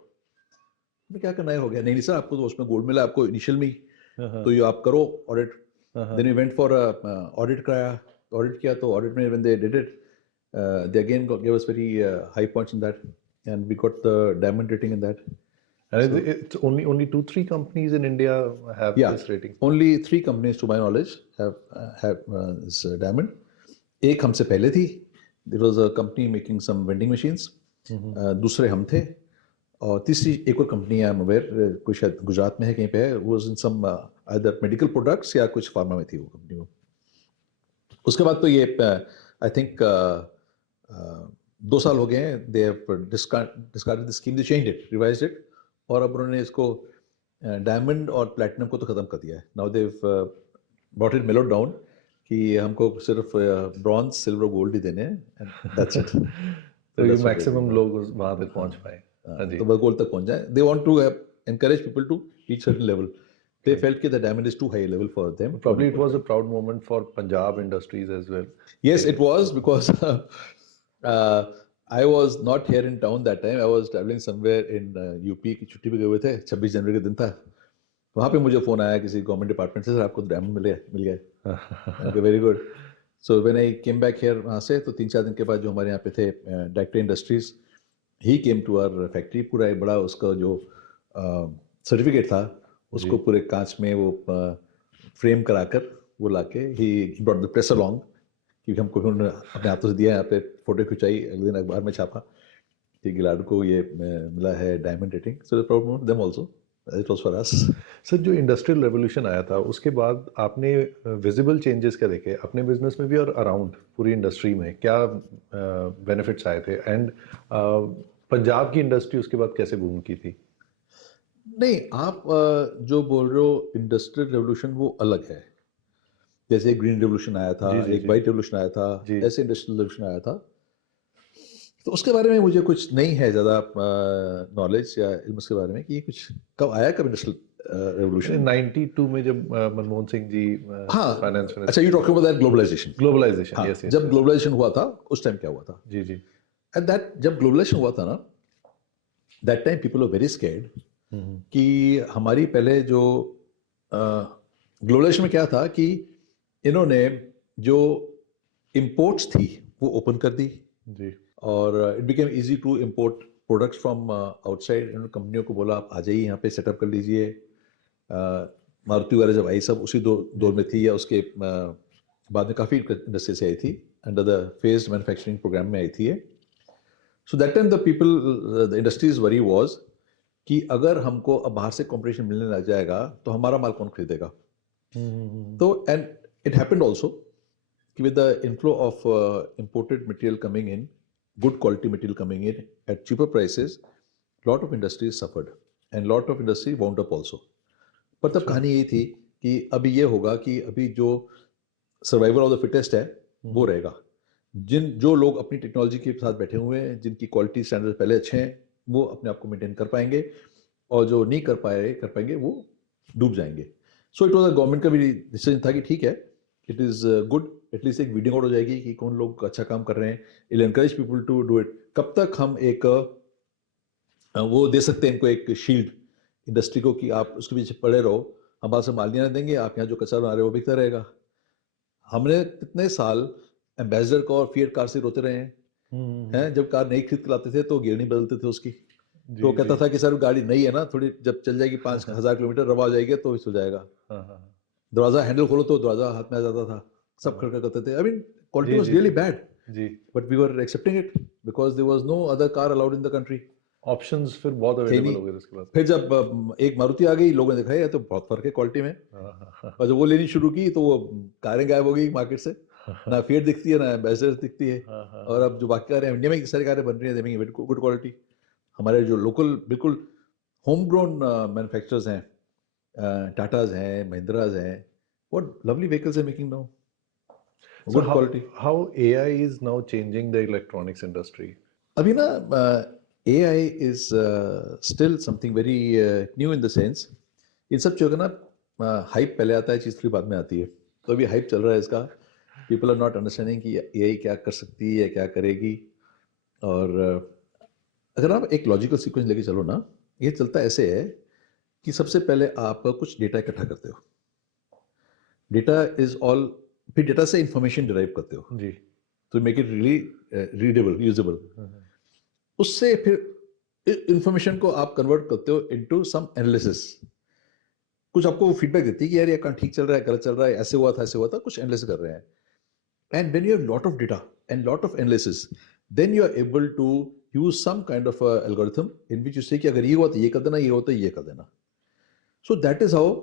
मैं क्या करना है, हो गया। नहीं सर, आपको तो उसमें गोल्ड मिला आपको इनिशियल में ही, तो ये आप करो audit. Then we went for audit कराया, ऑडिट किया। तो ऑडिट में when they did it, they again give us very high points in that and we got the diamond rating in that. And it's only 2-3 companies in India have this rating. Only 3 companies to my knowledge have this diamond. एक हमसे पहले थी, there was a company making some vending machines. दूसरे हम थे, और तीसरी एक और कंपनी है, I'm aware, कोई शायद गुजरात में है कहीं पे है, was in some either medical products या कुछ फार्मा में थी वो कंपनी वो। उसके बाद तो ये I think 2 साल हो गए हैं, they have discarded the scheme, they changed it, revised it, और अब उन्होंने इसको डायमंड और प्लैटिनम को तो ख़त्म कर दिया है। Now they have brought it मेलोड down कि हमको सिर्फ ब्रॉन्ज, सिल्वर और गोल्ड ही देने हैं, एंड दैट्स इट। तो ये मैक्सिमम लोग वहाँ तक पहुँच पाए। तो बस गोल्ड तक पहुँच जाए। They want to encourage people to reach certain level. They felt that the diamond is too high level for them. Probably it was a proud moment for Punjab Industries as well. Yes, it was, because I was not here in town that time. I was traveling somewhere in UP की छुट्टी पे गए हुए थे, 26 जनवरी का दिन था। वहाँ पे मुझे फ़ोन आया किसी गवर्नमेंट डिपार्टमेंट से, सर आपको डायमंड मिल गए। Very good. So when I came back here वहाँ से, तो 3-4 दिन के बाद जो हमारे यहाँ पे थे director industries, he came to our factory. पूरा एक बड़ा उसका जो सर्टिफिकेट था, उसको पूरे कांच में वो फ्रेम कराकर वो लाके he brought the press along, क्योंकि हमको उन्होंने अपने हाथों से दिया। यहाँ पे फोटो खिंचाई, अगले दिन अखबार में छापा कि गिलाड को ये मिला है diamond rating. So proud moment them also, it was for us. Sir, जो इंडस्ट्रियल रेवोल्यूशन आया था उसके बाद आपने विजिबल चेंजेस क्या देखे अपने बिजनेस में भी और अराउंड पूरी इंडस्ट्री में? क्या बेनिफिट्स आए थे? एंड पंजाब की इंडस्ट्री उसके बाद कैसे बूम की थी? नहीं, आप जो बोल रहे हो इंडस्ट्रियल रेवोल्यूशन वो अलग है। जैसे एक ग्रीन रेवोल्यूशन आया था, एक वाइट रेवोल्यूशन आया था, ऐसे इंडस्ट्रियल रेवोल्यूशन आया था। तो उसके बारे में मुझे कुछ नहीं है ज़्यादा नॉलेज या इल्म उसके बारे में कि कुछ कब आया, कब इंडस्ट्रियल रेवोल्यूशन। 92 में जब मनमोहन सिंह जी फाइनेंस मिनिस्टर। अच्छा, you talking about that globalization. Yes. जब ग्लोबलाइजेशन हुआ था उस टाइम क्या हुआ था? जी। एट दैट, जब ग्लोबलाइजेशन हुआ था ना, that time people were very scared कि हमारी पहले जो ग्लोबलाइजेशन में क्या था कि इन्होंने जो इंपोर्ट्स थी वो ओपन कर दी जी, और it became easy to import products from outside, कंपनियों को बोला आप आ जाइए यहाँ पे सेटअप कर लीजिए। मारुति वगैरह जब आई सब उसी दौर में थी, या उसके बाद में काफ़ी इंडस्ट्री से आई थी, under the phased manufacturing program में आई थी ये। So that time the people, the industries worry was कि अगर हमको अब बाहर से कंपटीशन मिलने लग जाएगा तो हमारा माल कौन खरीदेगा। तो एंड इट हैपेंड ऑल्सो कि with the inflow of imported material coming in, good quality material coming in at cheaper prices, lot of industries suffered and lot of industry wound up also. पर तब कहानी यही थी कि अभी ये होगा कि अभी जो सर्वाइवल ऑफ द फिटेस्ट है वो रहेगा। जो लोग अपनी टेक्नोलॉजी के साथ बैठे हुए हैं, जिनकी क्वालिटी स्टैंडर्ड पहले अच्छे हैं, वो अपने आप को मेंटेन कर पाएंगे, और जो नहीं कर पाएंगे वो डूब जाएंगे। So it was a government का भी डिसीजन था कि ठीक है, इट इज़ गुड, एटलीस्ट एक वीडिंग आउट हो जाएगी कि कौन लोग अच्छा काम कर रहे हैं, it encourage people to do it. कब तक हम एक वो दे सकते हैं इनको एक शील्ड इंडस्ट्री को कि आप उसके पीछे पड़े रहो, हम बात से माल नहीं आने देंगे, आप यहाँ जो कचरा बना रहे हो वो बिकता रहेगा। हमने कितने साल एम्बेसडर को और फिएट कार से रोते रहे हैं, जब कार नई खरीद के लाते थे तो गियर नहीं बदलते थे उसकी, तो कहता था कि सर गाड़ी नई है ना, थोड़ी जब चल जाएगी 5,000 किलोमीटर रवा हो जाएगी तो इस हो जाएगा। दरवाजा हैंडल खोलो तो दरवाजा हाथ में आ जाता था, सब खड़खड़ करते थे। I mean quality was really bad, but we were accepting it because there was no other car allowed in the country. Options फिर बहुत अवेलेबल हो गए उसके बाद। फिर जब एक मारुति आ गई, लोगों ने देखा है तो बहुत फर्क है क्वालिटी में, और जब वो लेनी शुरू की तो वो कारें गायब हो गई मार्केट से, ना फिएट दिखती है ना एम्बेसडर दिखती है। और अब जो बाकी कारें इंडिया में सारी कारें बन रही है गुड क्वालिटी। हमारे जो लोकल बिल्कुल होम ग्रोन मैन्युफैक्चरर्स हैं, टाटाज हैं, महिंद्राज हैं, what lovely vehicles are making now, good quality. How AI is now changing the electronics industry? अभी ना AI is still something very new in the sense, इन सब चीज़ों का ना हाइप पहले आता है, चीज़ फिर बाद में आती है। तो अभी हाइप चल रहा है इसका, पीपल आर नॉट अंडरस्टैंडिंग कि AI क्या कर सकती है, क्या करेगी। और अगर आप एक लॉजिकल सीक्वेंस लेके चलो ना, ये चलता ऐसे है कि सबसे पहले आप कुछ डेटा इकट्ठा करते हो, डेटा इज ऑल, फिर डेटा से इंफॉर्मेशन डिराइव करते हो जी, तो make it really readable, usable. उससे फिर इंफॉर्मेशन को आप कन्वर्ट करते हो इनटू सम एनालिसिस। कुछ आपको फीडबैक देती है कि यार ये काम ठीक चल रहा है, गलत चल रहा है, ऐसे हुआ था, कुछ एनालिसिस कर रहे हैं। And when you have lot of data and lot of analysis, then you are able to use some kind of algorithm in which you say कि अगर ये हुआ तो ये कर देना, ये हुआ तो ये कर देना। सो that is how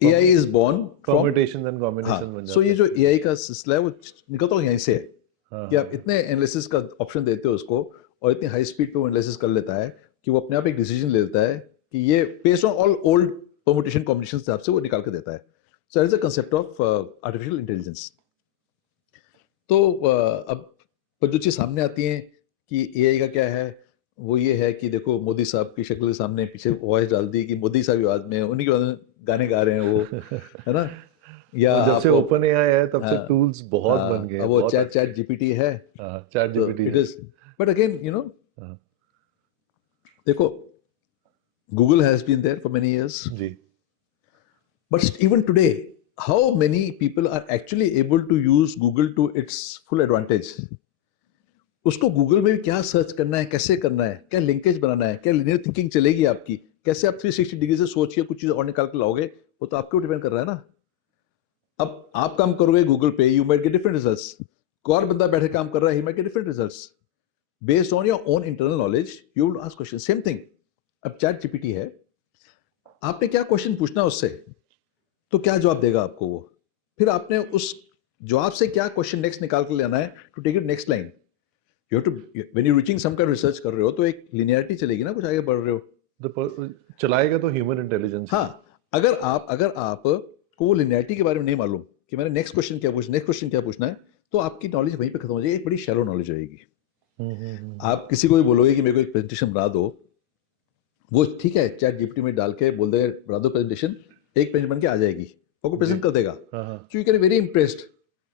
AI is born from combinations and combinations बन so जाते ये जो AI का सिलसिला है वो निकलता है यहीं से है कि आप इतने एनालिसिस का ऑप्शन देते हो उसको, और इतनी हाई स्पीड पे वो एनालिसिस कर लेता है कि वो अपने आप एक डिसीजन ले लेता है कि ये based on all old permutation combination हिसाब से वो निकाल के देता है। सो that is the concept of artificial intelligence. तो अब पर जो चीज़ सामने आती है कि AI का क्या है, वो ये है कि देखो मोदी साहब की शक्ल के सामने पीछे वॉइस डाल दी कि मोदी साहब की आवाज में, उन्हीं की आवाज में गाने गा रहे हैं वो, है ना। या जब से ओपन AI है तब से टूल्स बहुत बन गए हैं। अब वो चैट जीपीटी है, ChatGPT it is, but again you know, देखो Google has been there for many years जी, but even today how many people are actually able to use Google to its full advantage. उसको Google में भी क्या search करना है, कैसे करना है, क्या लिंकेज बनाना है, क्या लिनियर थिंकिंग चलेगी आपकी, कैसे आप 360 डिग्री से सोच के कुछ चीज़ और निकाल के लाओगे, वो तो आपके ऊपर डिपेंड कर रहा है ना। अब आप काम करोगे गूगल पे, you might get different results. कोई और बंदा बैठे काम कर रहा है, he might get different results based on your own internal knowledge. You will ask question, same thing. अब चैट जीपीटी है, आपने क्या क्वेश्चन पूछना उससे, तो क्या जवाब देगा आपको वो, फिर आपने उस जवाब से क्या क्वेश्चन नेक्स्ट निकाल के लेना है to take it next line. You have to, when you're reaching some kind of research कर रहे हो तो एक linearity चलेगी ना, कुछ आगे बढ़ रहे हो चलाएगा तो ह्यूमन इंटेलिजेंस। हाँ, अगर आप को वो linearity के बारे में नहीं मालूम कि मैंने नेक्स्ट क्वेश्चन क्या पूछना है, तो आपकी नॉलेज वहीं पे खत्म हो जाएगी, एक बड़ी शैलो नॉलेज रहेगी। आप किसी को भी बोलोगे कि मेरे को एक प्रेजेंटेशन बना दो, वो ठीक है चैट जीपीटी में डाल के बोल दे बना दो प्रेजेंटेशन, एक पेज बन के आ जाएगी, आपको प्रेजेंट कर देगा। So you can very impressed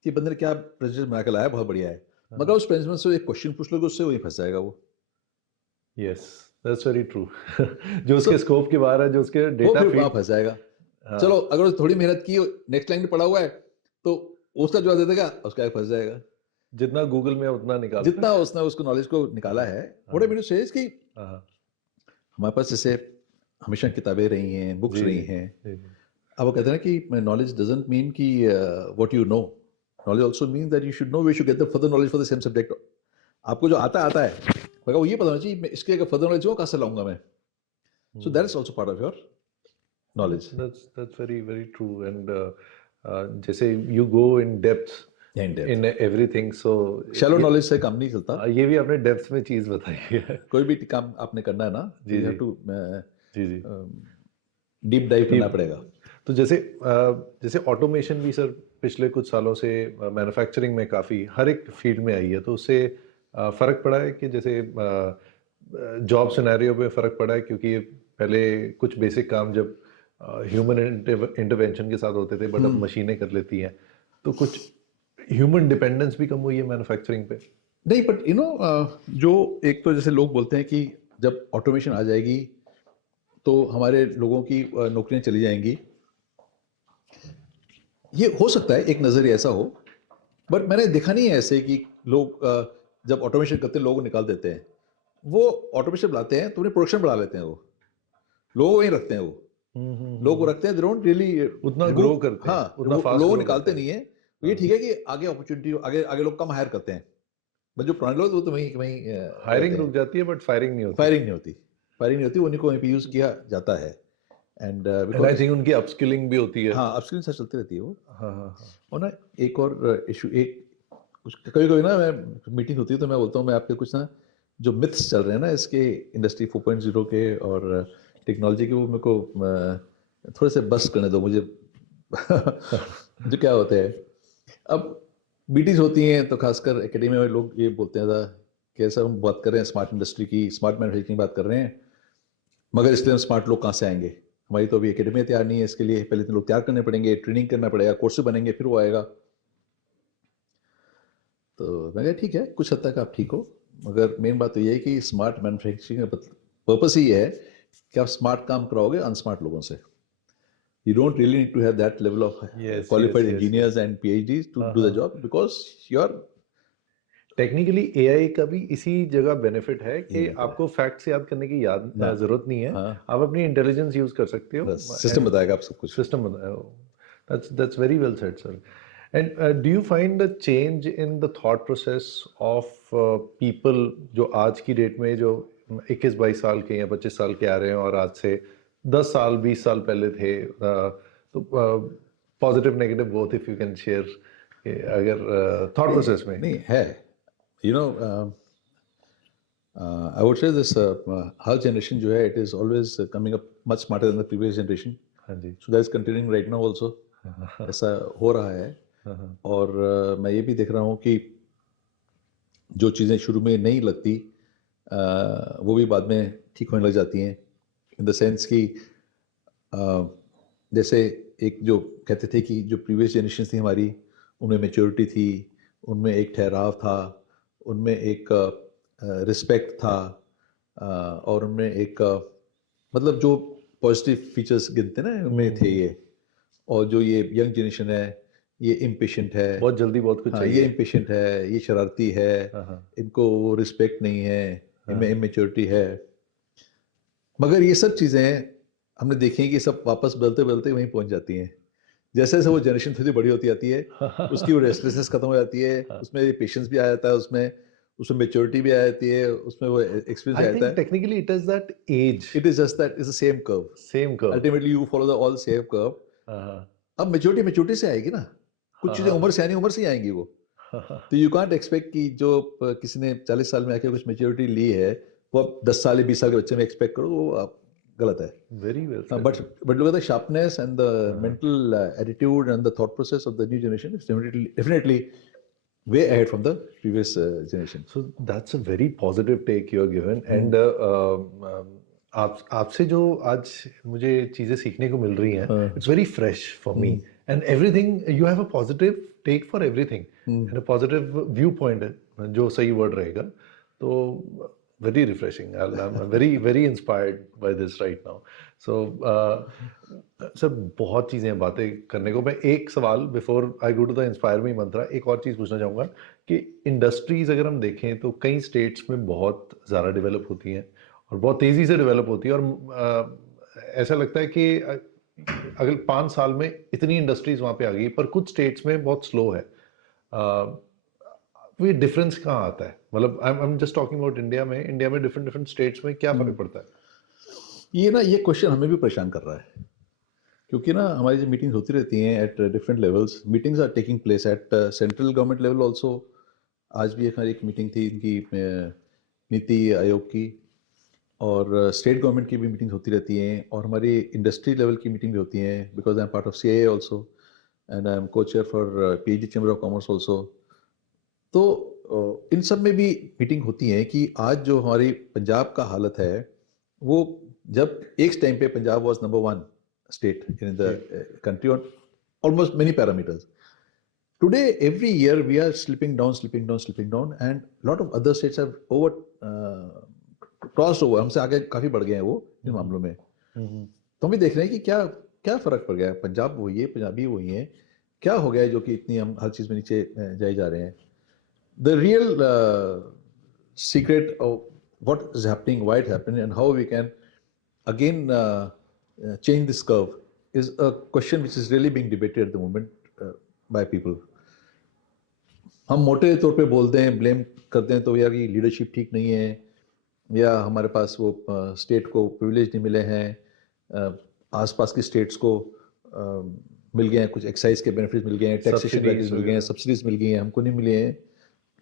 कि बंदे ने क्या प्रेजेंटेशन बना के लाया, बहुत बढ़िया है। मगर उस प्रेजेंटेशन से एक क्वेश्चन पूछ लोगे, उससे वही फंस जाएगा वो। Yes, that's very true. जो उसके स्कोप के बाहर है, जो उसके डेटा फीड, वहां फंस जाएगा। चलो अगर थोड़ी मेहनत की, नेक्स्ट लाइन में पड़ा हुआ है तो उसका जवाब दे देगा, उसका फंस जाएगा। जितना गूगल में उतना निकाला, जितना उसने उसको नॉलेज को निकाला है। व्हाट आई मीन टू से इज कि हाँ, हमारे पास जैसे हमेशा किताबें रही हैं, बुक्स जी, रही जी, हैं। जी, जी। अब वो कहते हैं ना कि नॉलेज डजंट मीन कि what you know, knowledge also mean that you should know way should get the further knowledge for the same subject. आपको जो आता आता है, मगर वो ये पता होना चाहिए मैं इसके अगर फर्दर नॉलेज हो कहाँ से लाऊंगा मैं। So that hmm. Is also part of your knowledge. That's very very true and जैसे you go in depth in depth in everything so shallow ये नॉलेज से काम नहीं चलता। ये भी आपने डेप्थ में चीज़ बताई है। कोई भी काम आपने करना है ना, तो जी, you have G, two G, G. Deep dive करना डीप पड़ेगा। तो जैसे ऑटोमेशन भी सर पिछले कुछ सालों से मैन्युफैक्चरिंग में काफ़ी हर एक फील्ड में आई है तो उससे फ़र्क पड़ा है कि जैसे जॉब सिनेरियो पे फ़र्क पड़ा है क्योंकि पहले कुछ बेसिक काम जब ह्यूमन इंटरवेंशन के साथ होते थे बट अब मशीनें कर लेती हैं तो कुछ ह्यूमन डिपेंडेंस भी कम हुई है मैन्युफैक्चरिंग पे। नहीं बट यू नो जो एक तो जैसे लोग बोलते हैं कि जब ऑटोमेशन आ जाएगी तो हमारे लोगों की नौकरियां चली जाएंगी। ये हो सकता है एक नज़रिया ऐसा हो, बट मैंने देखा नहीं है ऐसे कि लोग जब ऑटोमेशन करते हैं लोगों को निकाल देते हैं। वो ऑटोमेशन बढ़ाते हैं तो उन्हें प्रोडक्शन बढ़ा लेते हैं, वो लोगों को वहीं रखते हैं। वो लोग को रखते हैं, दे डोंट रियली उतना रिमूव। ग्रो करते हाँ, हैं उतना फास्ट लोगों को ग्रो करते निकालते हैं। नहीं है। तो ये हाँ ठीक है कि आगे अपॉर्चुनिटी आगे आगे लोग कम हायर करते हैं, बट जो पुराने लोग वो तो वहीं वहीं रहते हायरिंग रुक हैं। जाती है बट फायरिंग नहीं होती। फायरिंग नहीं होती, फायरिंग नहीं होती, उन्हीं को वहीं पे यूज़ किया जाता है। And and I because think उनकी अपस्किलिंग भी होती है। हाँ अपस्किलिंग सर चलती रहती है वो। हाँ हाँ हाँ। और ना एक और इशू एक कभी कभी ना मैं मीटिंग होती है तो मैं बोलता हूँ मैं आपके कुछ ना जो मिथ्स चल रहे हैं ना इसके इंडस्ट्री 4.0 के और टेक्नोलॉजी के, वो मेरे को थोड़े से बस करने दो मुझे। जो क्या होते हैं अब मीटिंग्स होती हैं तो खासकर एकेडमी में लोग ये बोलते हैं था कि ऐसा हम बात कर रहे हैं स्मार्ट इंडस्ट्री की, स्मार्ट मैन्युफैक्चरिंग की बात कर रहे हैं, मगर इसलिए हम स्मार्ट लोग कहाँ से आएंगे? हमारी तो अभी एकेडमी तैयार नहीं है इसके लिए, पहले तो लोग तैयार करने पड़ेंगे, ट्रेनिंग करना पड़ेगा, कोर्स बनेंगे फिर वो आएगा। तो मैं कहा ठीक है, कुछ हद तक आप ठीक हो, मगर मेन बात तो ये है कि स्मार्ट मैन्युफैक्चरिंग का पर्पस ही है कि आप स्मार्ट काम कराओगे अनस्मार्ट लोगों से। You don't really need to have that level of yes yes qualified yes engineers yes. and PhDs to हाँ do the हाँ। job because you're technically AI का भी इसी जगह बेनिफिट है कि ये आपको फैक्ट्स याद करने की ना जरूरत नहीं है। हाँ आप अपनी इंटेलिजेंस यूज कर सकते बस हो सिस्टम एंड बताएगा आप सब कुछ। सिस्टम बनाया हो। That's very well said, sir. And do you find a change in the thought process of people जो आज की डेट में जो 21-22 साल के या 25 साल के आ रहे हैं और आज से 10 साल 20 साल पहले थे तो positive negative both if you can share अगर थॉट नहीं प्रोसेस में। नहीं है, you know I would say this हर जनरेशन जो है it is always coming up much smarter than the previous generation. हाँ जी। So that is continuing right now also. ऐसा हो रहा है। हाँ हाँ और मैं ये भी देख रहा हूँ कि जो चीज़ें शुरू में नहीं लगती वो भी बाद में ठीक होने लग जाती हैं, इन द सेंस कि जैसे एक जो कहते थे कि जो प्रीवियस जनरेशन थी हमारी, उनमें मेच्योरिटी थी, उनमें एक ठहराव था, उनमें एक रिस्पेक्ट था, और उनमें एक मतलब जो पॉजिटिव फीचर्स गिनते ना उनमें थे ये। और जो ये यंग जनरेशन है ये इम्पेशेंट है। बहुत जल्दी बहुत कुछ हाँ ये चाहिए। इम्पेशेंट है, ये शरारती है, हाँ हाँ इनको वो रिस्पेक्ट नहीं है, इनमें इमेच्योरिटी है। मगर ये सब चीज़ें हमने देखी हैं कि सब वापस बदलते बदलते वहीं पहुंच जाती हैं। जैसे जैसे वो जनरेशन थोड़ी बड़ी होती जाती है उसकी वो रेस्टलेसनेस खत्म हो जाती है, उसमें पेशेंस भी आ जाता है, उसमें उसमें मेच्योरिटी भी आ जाती है, उसमें वो एक्सपीरियंस आई आ जाता थिंक है। Technically it is that as it is just that is the same curve, same curve. Ultimately you follow the all same curve. हाँ हाँ अब मेच्योरिटी मेच्योरिटी से आएगी ना, कुछ हाँ चीज़ें उम्र हाँ से आनी, उम्र से ही आएंगी वो। हाँ। तो यू कांट एक्सपेक्ट कि जो किसी ने 40 साल में आके कुछ मेच्योरिटी ली है वो अब 10 साल या 20 साल के बच्चे में एक्सपेक्ट करो, वो आप गलत है। Very well Uh, said, but sir. but look at the sharpness and the mental attitude and the thought process of the new generation is definitely way ahead from the previous generation. So that's a very positive take you are given. And आपसे जो आज मुझे चीज़ें सीखने को मिल रही हैं, it's very fresh for me. And everything you have a positive take for everything and a positive viewpoint है, जो सही word रहेगा. तो very refreshing. I'm very very inspired by this right now. So sir बहुत चीज़ें हैं बातें करने को। मैं एक सवाल before I go to the inspire me mantra एक और चीज़ पूछना चाहूँगा कि इंडस्ट्रीज़ अगर हम देखें तो कई स्टेट्स में बहुत ज़्यादा डेवलप होती हैं और बहुत तेज़ी से डेवलप होती है, और ऐसा लगता है कि अगले 5 साल में इतनी इंडस्ट्रीज वहाँ पे आ गई, पर कुछ स्टेट्स में बहुत स्लो है। ये डिफरेंस कहाँ आता है? मतलब I am just talking about India में डिफरेंट डिफरेंट स्टेट्स में क्या फ़र्क पड़ता है? ये क्वेश्चन हमें भी परेशान कर रहा है, क्योंकि ना हमारी जो मीटिंग्स होती रहती हैं at different levels, meetings are taking place at central government level also. आज भी हमारी एक मीटिंग थी इनकी नीति आयोग की, और स्टेट गवर्नमेंट की भी मीटिंग्स होती रहती हैं, और हमारी इंडस्ट्री लेवल की मीटिंग भी होती हैं, because I am part of CII also, and I am co chair for PhD chamber of commerce also. तो इन सब में भी मीटिंग होती हैं कि आज जो हमारी पंजाब का हालत है, वो जब एक टाइम पे Punjab was number 1 state in the country on almost many parameters. Today, every year we are slipping down, and a lot of other states have crossed over. हमसे आगे काफी बढ़ गए हैं वो इन मामलों में। तो हम भी देख रहे हैं कि क्या क्या फर्क पड़ गया है। पंजाब वही है, पंजाबी वही है, क्या हो गया है जो कि इतनी हम हर चीज में नीचे जाए जा रहे हैं। The real secret of what is happening, why it happened, and how we can again change this curve is a question which is really being debated at the moment by people. हम मोटे तौर पे बोलते हैं, blame करते हैं, तो यार ये लीडरशिप ठीक नहीं है, या हमारे पास वो स्टेट को प्रिविलेज नहीं मिले हैं, आसपास की स्टेट्स को मिल गए हैं, कुछ एक्साइज के बेनिफिट्स मिल गए हैं, टैक्सेशन बेनिफिट्स मिल गए हैं, सब्सिडीज मिल गई हैं, हमको नहीं मिले हैं।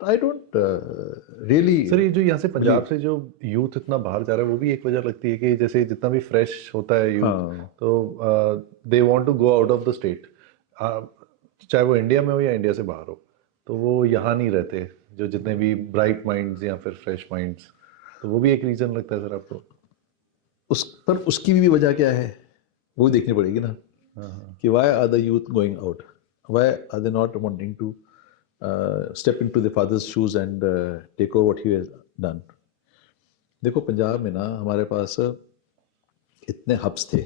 I don't really. सर, ये जो यहाँ से पंजाब से जो यूथ इतना बाहर जा रहा है, वो भी एक वजह लगती है कि जैसे जितना भी फ्रेश होता है यूथ, तो they want to go out of the state, चाहे वो इंडिया में हो या इंडिया से बाहर हो, तो वो यहाँ नहीं रहते, जो जितने भी ब्राइट माइंड्स या फिर फ्रेश माइंड्स। तो वो भी एक रीज़न लगता है सर आपको? पर उसकी भी वजह क्या है वो देखनी पड़ेगी ना, कि why are the youth going out, why are they not wanting to step into the father's shoes and take over what he has done. देखो पंजाब में ना हमारे पास इतने हब्स थे,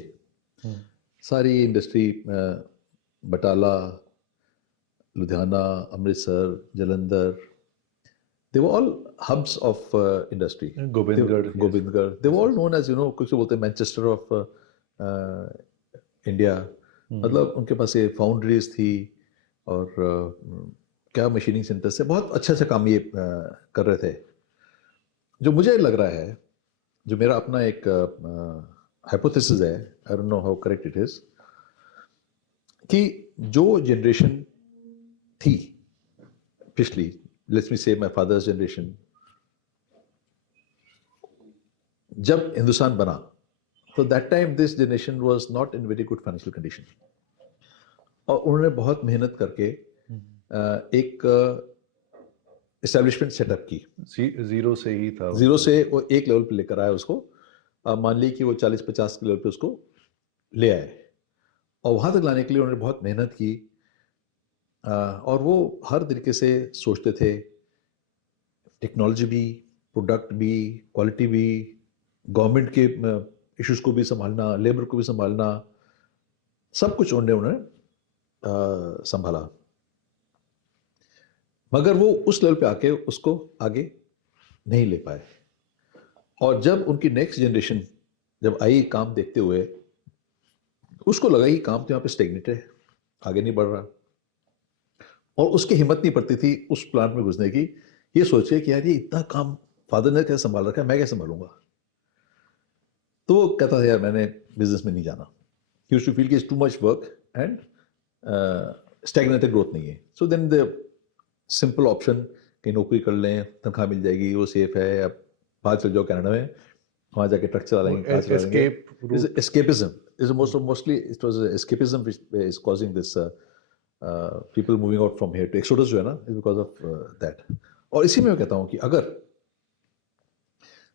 सारी industry, Batala, Ludhiana, Amritsar, Jalandhar, they were all hubs of industry. Gobindgarh, they were all known as, कुछ बोलते हैं मैनचेस्टर ऑफ इंडिया। मतलब उनके पास ये फाउंड्रीज थी, और क्या मशीनिंग सेंटर से बहुत अच्छे से काम ये कर रहे थे। जो मुझे लग रहा है, जो मेरा अपना एक हाइपोथेसिस है, आई don't know how correct it is, कि जो जनरेशन थी पिछली, लेट्स मी से माय फादर्स जनरेशन, जब हिंदुस्तान बना, तो that time this generation was not in very good financial condition, और उन्होंने बहुत मेहनत करके एक एस्टेब्लिशमेंट सेटअप की, जीरो से ही था, जीरो से वो एक लेवल पे लेकर आया उसको। मान ली कि वो 40-50 के लेवल पे उसको ले आए, और वहाँ तक लाने के लिए उन्होंने बहुत मेहनत की, और वो हर तरीके से सोचते थे, टेक्नोलॉजी भी, प्रोडक्ट भी, क्वालिटी भी, गवर्नमेंट के इश्यूज को भी संभालना, लेबर को भी संभालना, सब कुछ उन्होंने संभाला। मगर वो उस लेवल पे आके उसको आगे नहीं ले पाए, और जब उनकी नेक्स्ट जनरेशन जब आई काम देखते हुए, उसको लगा कि काम तो यहाँ पे स्टेगनेट है, आगे नहीं बढ़ रहा, और उसकी हिम्मत नहीं पड़ती थी उस प्लांट में घुसने की, ये सोचे कि यार ये इतना काम फादर ने कैसे संभाल रखा है, मैं कैसे संभालूंगा। तो वो कहता था यार मैंने बिजनेस में नहीं जाना, ही यूज्ड टू फील कि it's too much work and stagnated growth नहीं है। So then the simple option, कहीं नौकरी कर लें, तनख्वाह मिल जाएगी, वो सेफ है, अब बाहर चल जाओ कनाडा में, वहाँ जाके ट्रक चला लेंगे, escapism is mostly it was escapism which is causing this people moving out from here to exodus जो है ना, is because of that। और इसी में मैं कहता हूँ कि अगर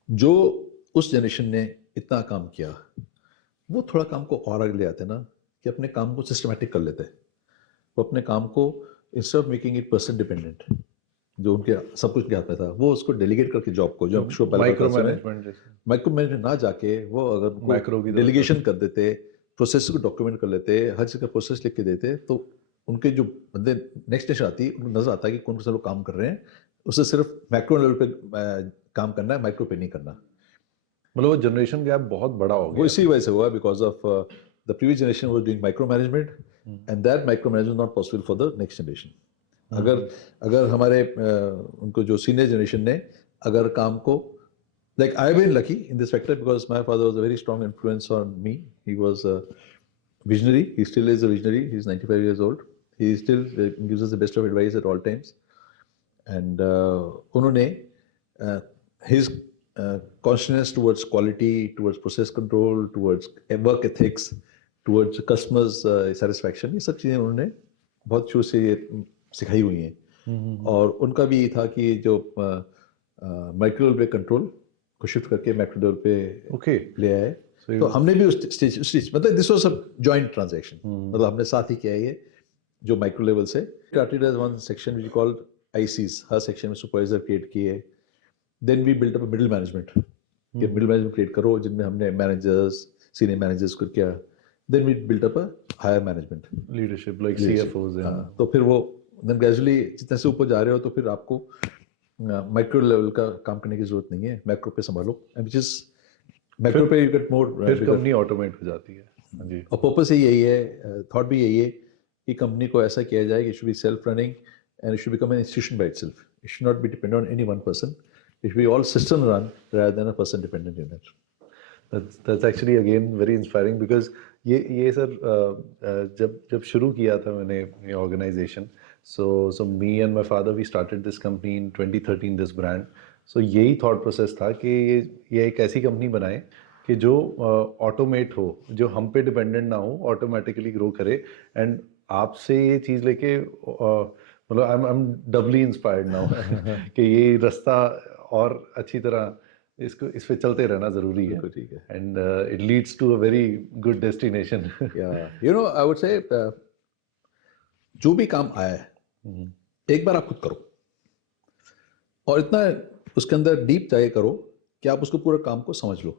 जो उस जनरेशन ने इतना काम किया, वो थोड़ा काम को और आगे ले आते ना, कि अपने काम को सिस्टमैटिक कर लेते, वो अपने काम को instead of making it person dependent, जो उनके सब कुछ के हाथ में था, वो उसको डेलीगेट करके जॉब को, जो शो माइक्रो मैनेजमेंट ना जाके, वो अगर डेलीगेशन कर देते, प्रोसेस को डॉक्यूमेंट कर लेते, हर चीज़ का प्रोसेस लिख के देते, तो उनके जो बंदे नेक्स्ट जनरेशन आती, उनको नजर आता है कि कौन से लोग काम कर रहे हैं, उससे सिर्फ मैक्रो लेवल पे काम करना है, माइक्रो पे नहीं करना। मतलब वो जनरेशन गैप बहुत बड़ा हो वो गया। इसी वजह से हुआ because of the previous generation was doing micro management and that micro management not possible for the next generation. अगर अगर हमारे उनको जो सीनियर जनरेशन ने अगर काम को like I've been lucky in this factor because my father was a very strong influence on me. He was a visionary. He still is a visionary. He's 95 years old. He still gives us the best of advice at all times. And उन्होंने his consciousness towards quality, towards process control, towards work ethics, towards customers satisfaction, ये सब चीज़ें उन्होंने बहुत शुरू से सिखाई हुई हैं। और उनका भी ये था कि जो माइक्रो लेवल पे कंट्रोल को शिफ्ट करके मैक्रो लेवल पे ओके। ले आए। तो हमने भी उस स्टेज मतलब this was a joint transaction, मतलब हमने साथ ही किया है ये जो माइक्रो लेवल से started as one section which called ICs, हर सेक्शन में सुपरवाइजर क्रिएट किए। Then we built up a middle management, कि मिडिल मैनेजमेंट क्रिएट करो जिनमें हमने मैनेजर्स, सीनियर मैनेजर्स को किया। Then we built up a higher management leadership like CFOs. तो फिर वो देन ग्रेजुअली जितने से ऊपर जा रहे हो तो फिर आपको माइक्रो लेवल का काम करने की जरूरत नहीं है, मैक्रो पे संभालो, व्हिच इज मैक्रो पे यू गेट मोर, फिर कंपनी ऑटोमेट हो जाती है। हाँ जी। और पर्पस ही यही है, थॉट भी यही है कि कंपनी को ऐसा किया जाए कि it should be self running and it should become an institution by itself. It should not be dependent on any one person, it should be all system run rather than a person dependent unit. That's actually again very inspiring because ये sir जब शुरू किया था मैंने ये organisation, so me and my father we started this company in 2013 this brand। so यही thought process था कि ये एक ऐसी कंपनी बनाए कि जो ऑटोमेट हो, जो हम पे डिपेंडेंट ना हो, ऑटोमेटिकली ग्रो करे। एंड आपसे ये चीज़ लेके मतलब I am Dabali inspired now कि ये रास्ता और अच्छी तरह इसको इस पे चलते रहना जरूरी है। ठीक है। And it leads to a very good destination. या you know I would say जो भी काम आया है एक बार आप खुद करो और इतना उसके अंदर डीप जाके करो कि आप उसको पूरे काम को समझ लो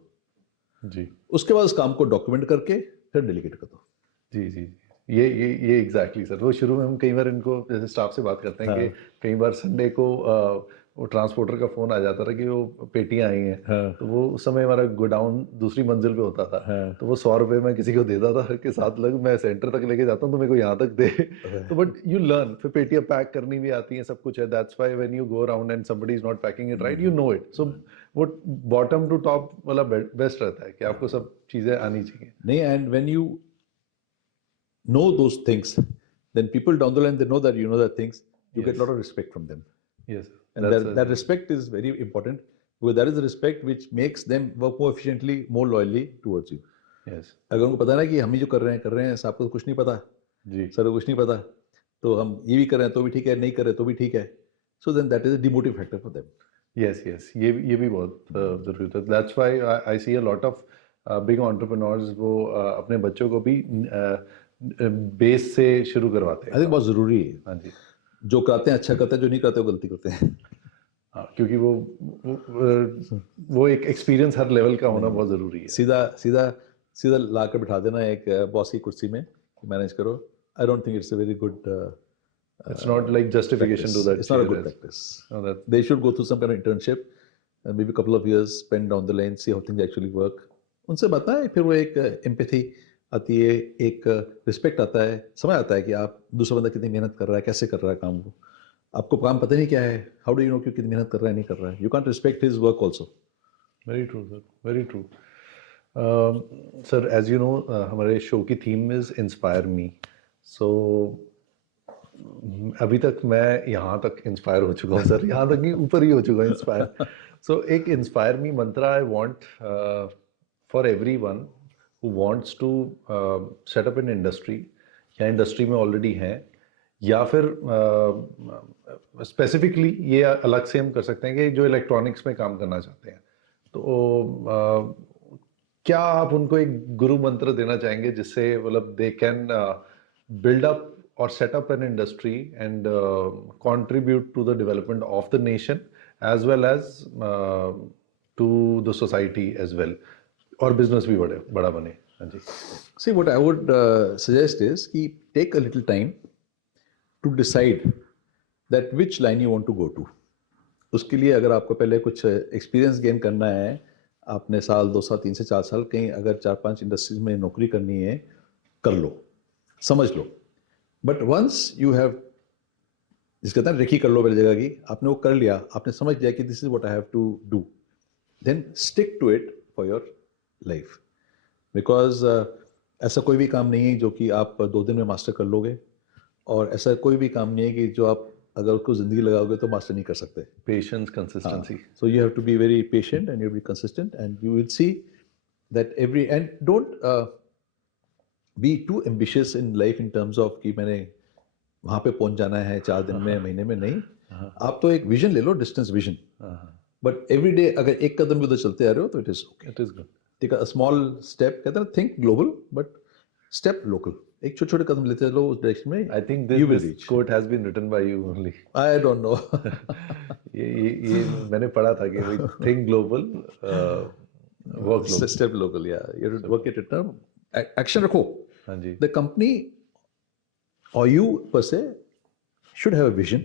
जी। उसके बाद उस काम को डॉक्यूमेंट करके फिर डेलीगेट कर दो। जी जी। ये एग्जैक्टली सर, वो शुरू में हम कई बार इनको जैसे स्टाफ से बात करते हैं कि कई बार संडे को वो ट्रांसपोर्टर का फोन आ जाता था कि वो पेटियां आई हैं। तो वो उस समय हमारा गोडाउन दूसरी मंजिल पे होता था। तो वो 100 रुपए मैं किसी को देता था कि साथ लग मैं सेंटर तक लेके जाता हूँ तो मेरे को यहाँ तक दे। तो बट यू लर्न, फिर पेटियां पैक करनी भी आती हैं, सब कुछ है। That's why when you go around and somebody is not packing it right, you know it. So वो बॉटम टू टॉप वाला बेस्ट रहता है कि आपको सब चीजें आनी चाहिए। नहीं, and when you know those things, then people down the line they know that you know that things, you get a lot of respect from them. Yes, and that respect is very important because that is the respect which makes them work more efficiently, more loyally towards you. Yes. अगर उनको पता ना कि हम ही जो कर रहे हैं सर, आपको तो कुछ नहीं पता जी सर, कुछ नहीं पता, तो हम ये भी कर रहे हैं तो भी ठीक है, नहीं कर रहे तो भी ठीक है, so then that is a demotive factor for them. Yes, yes, ये भी बहुत जरूरी होता है। That's why I see a lot of big entrepreneurs वो अपने बच्चों को भी बेस से शुरू करवाते हैं। I think बहुत जरूरी है। हाँ जी। जो कराते हैं अच्छा करते हैं, जो नहीं करते वो गलती करते हैं। हाँ, क्योंकि वो एक एक्सपीरियंस हर लेवल का होना बहुत जरूरी है। सीधा ला कर बिठा देना एक बॉस की कुर्सी में, मैनेज करो, I don't think it's a very good, it's not like justification to that. It's not a good practice. No, they should go through some kind of internship and maybe a couple of years spend down the lane, see how things actually work. उनसे बताएं, फिर वो एक empathy आती है, एक respect आता है, समझ आता है कि आप दूसरा बंदा कितनी मेहनत कर रहा है, कैसे कर रहा है काम को। आपको काम पता नहीं क्या है, हाउ डू यू नो कि कितनी मेहनत कर रहा है, नहीं कर रहा है। You can't respect his work also. Very true sir, very true. Sir as you know हमारे शो की theme is inspire me. So अभी तक मैं यहाँ तक इंस्पायर हो चुका हूँ सर, यहाँ तक नहीं, ऊपर ही हो चुका हूँ इंस्पायर। सो एक inspire me Mantra I want for everyone who wants to set up an industry या इंडस्ट्री में ऑलरेडी हैं, या फिर स्पेसिफिकली ये अलग से हम कर सकते हैं कि जो इलेक्ट्रॉनिक्स में काम करना चाहते हैं, तो क्या आप उनको एक गुरु मंत्र देना चाहेंगे जिससे मतलब they can build up or set up an industry and contribute to the development of the nation as well as to the society as well, और business भी बड़ा बने। हाँ जी। See, what I would suggest is कि take a little time to decide that which line you want to go to. उसके लिए अगर आपको पहले कुछ experience gain करना है, आपने साल 2 साल 3 से 4 साल कहीं अगर 4-5 इंडस्ट्रीज में नौकरी करनी है, कर लो, समझ लो। बट वंस यू हैव, जिसका कहते हैं रेकी कर लो मेरी जगह की, आपने वो कर लिया, आपने समझ लिया कि this is what I have to do, then stick to it for your life. Because ऐसा कोई भी काम नहीं है जो कि आप 2 दिन में मास्टर कर लोगे, और ऐसा कोई भी काम नहीं है कि जो आप अगर उसको ज़िंदगी लगाओगे तो मास्टर नहीं कर सकते। Patience, consistency. So you have to be very patient and you have to be consistent, and you will see that and don't be too ambitious in life in terms of कि मैंने वहाँ पे पहुँच जाना है 4 दिन में, महीने में, नहीं। आप तो एक विजन ले लो, distance vision, but every day अगर एक कदम भी उधर चलते आ रहे हो तो it is okay. It is good. Take a small step, कहते हैं think global but step local, एक छोटे छोटे कदम लेते चलो उस डायरेक्शन में, I think you will this reach. Quote has been written by you only. I don't know. ये मैंने पढ़ा था कि भाई think global, work global. Step local, या you work it term, action रखो। हाँ जी। द कंपनी और यू पर से should have a vision,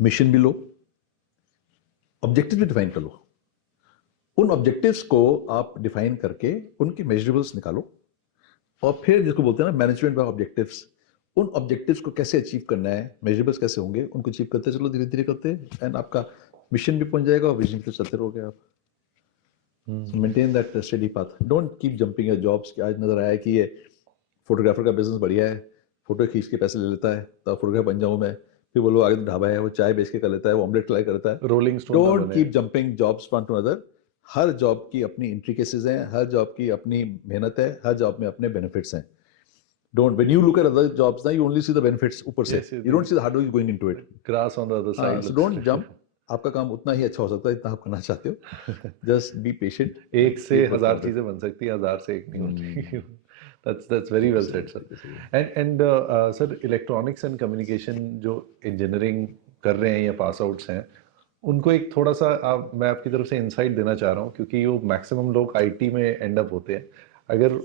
mission भी लो, ऑब्जेक्टिव भी डिफाइन कर लो। उन ऑब्जेक्टिव्स को आप डिफाइन करके उनके मेजरेबल्स निकालो, और फिर जिसको बोलते हैं ना मैनेजमेंट बाय ऑब्जेक्टिव्स, उन ऑब्जेक्टिव्स को कैसे अचीव करना है, मेजरेबल्स कैसे होंगे, उनको अचीव करते चलो धीरे धीरे करते, एंड आपका मिशन भी पहुंच जाएगा और विजन पे चलते रहोगे आप। Maintain that study path, don't keep jumping your jobs. कि आज नजर आया कि ये फोटोग्राफर का बिजनेस बढ़िया है, फोटो खींच के पैसे ले लेता है, तो फोटोग्राफर बन जाऊं मैं, फिर बोलो आगे तो ढाबा है, वो चाय बेच के कर लेता है, वो ऑमलेट ट्राई करता है। Rolling stone. Don't keep jumping jobs one two other. Her job की अपनी इंट्रिकेसीज हैं, हर जॉब की अपनी मेहनत है, हर जॉब में अपने बेनिफिट्स हैं। Don't, when you look at other jobs now, you only see the benefits ऊपर से, Yes, you don't see the hard work going into it. Grass on the other side. So don't jump. आपका काम उतना ही अच्छा हो सकता है जितना आप करना चाहते हो। Just be patient. एक से 1000 चीजें बन सकती हैं, 1000 से एक नहीं होती। That's very well said, sir. And sir, electronics and communication जो इंजीनियरिंग कर रहे हैं या पास आउट्स हैं, उनको एक थोड़ा सा मैं आपकी तरफ से इंसाइट देना चाह रहा हूँ, क्योंकि वो मैक्सिमम लोग आईटी में एंड अप होते हैं। अगर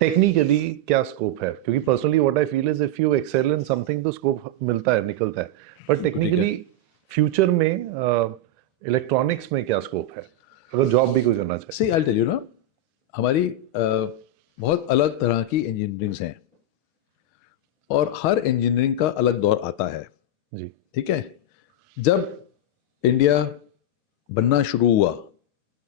टेक्निकली क्या स्कोप है, क्योंकि personally what I feel is if you excel in something तो स्कोप मिलता है, निकलता है, बट टेक्निकली फ्यूचर में इलेक्ट्रॉनिक्स में क्या स्कोप है अगर जॉब भी कोई करना चाहे? सी आई टेल यू ना, हमारी बहुत अलग तरह की इंजीनियरिंग्स हैं, और हर इंजीनियरिंग का अलग दौर आता है जी। ठीक है। जब इंडिया बनना शुरू हुआ,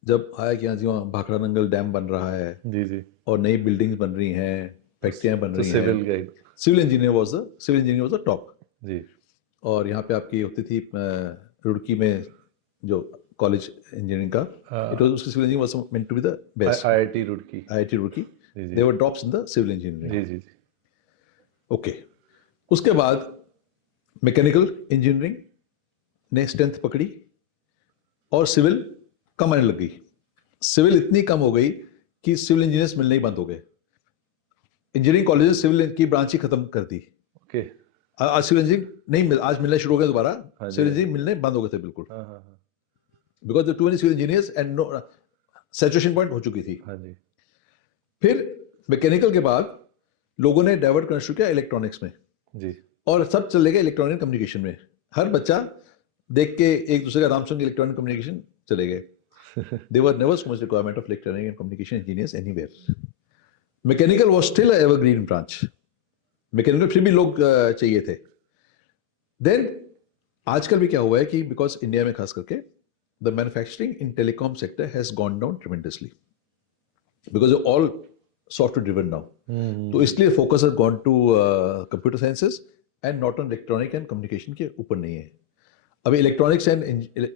जब आया कि हाँ जी वहाँ भाखड़ा नंगल डैम बन रहा है, जी जी, और नई बिल्डिंग्स बन रही हैं, फैक्ट्रियाँ बन रही हैं, civil engineer was the top जी। और यहाँ पे आपकी होती थी रुड़की में जो कॉलेज इंजीनियरिंग का, इट वाज, उसकी civil engineering was meant to be the best. IIT Roorkee, they were tops in the civil engineering. जी जी। ओके, उसके बाद मैकेनिकल इंजीनियरिंग ने स्ट्रेंथ पकड़ी और सिविल कम आने लग गई। सिविल इतनी कम हो गई कि सिविल इंजीनियर्स मिलने ही बंद हो गए। इंजीनियरिंग कॉलेज सिविल की ब्रांच ही खत्म कर दी। ओके, आज सिविल इंजीनियरिंग नहीं मिल, आज मिलना शुरू हो गया दोबारा। हाँ सिविल इंजीनियरिंग मिलने बंद हो गए थे बिल्कुल, हाँ हाँ हाँ, because the too many civil engineers and no saturation point हो चुकी थी। हाँ जी। फिर मैकेनिकल के बाद लोगों ने डाइवर्ट करना शुरू किया इलेक्ट्रॉनिक्स में, जी। और सब चले गए इलेक्ट्रॉनिक कम्युनिकेशन में। हर बच्चा देख के एक दूसरे का नाम सुन के इलेक्ट्रॉनिक कम्युनिकेशन चले गए। There were never so much requirement of electronic and communication engineers anywhere. Mechanical was still an evergreen branch. Mechanical फिर भी लोग चाहिए थे। Then आजकल भी क्या हुआ है कि because इंडिया में खास करके the manufacturing in telecom sector has gone down tremendously because they're all software driven now. तो इसलिए focus has gone to computer sciences and not on electronic and communication के ऊपर नहीं है। अभी electronics and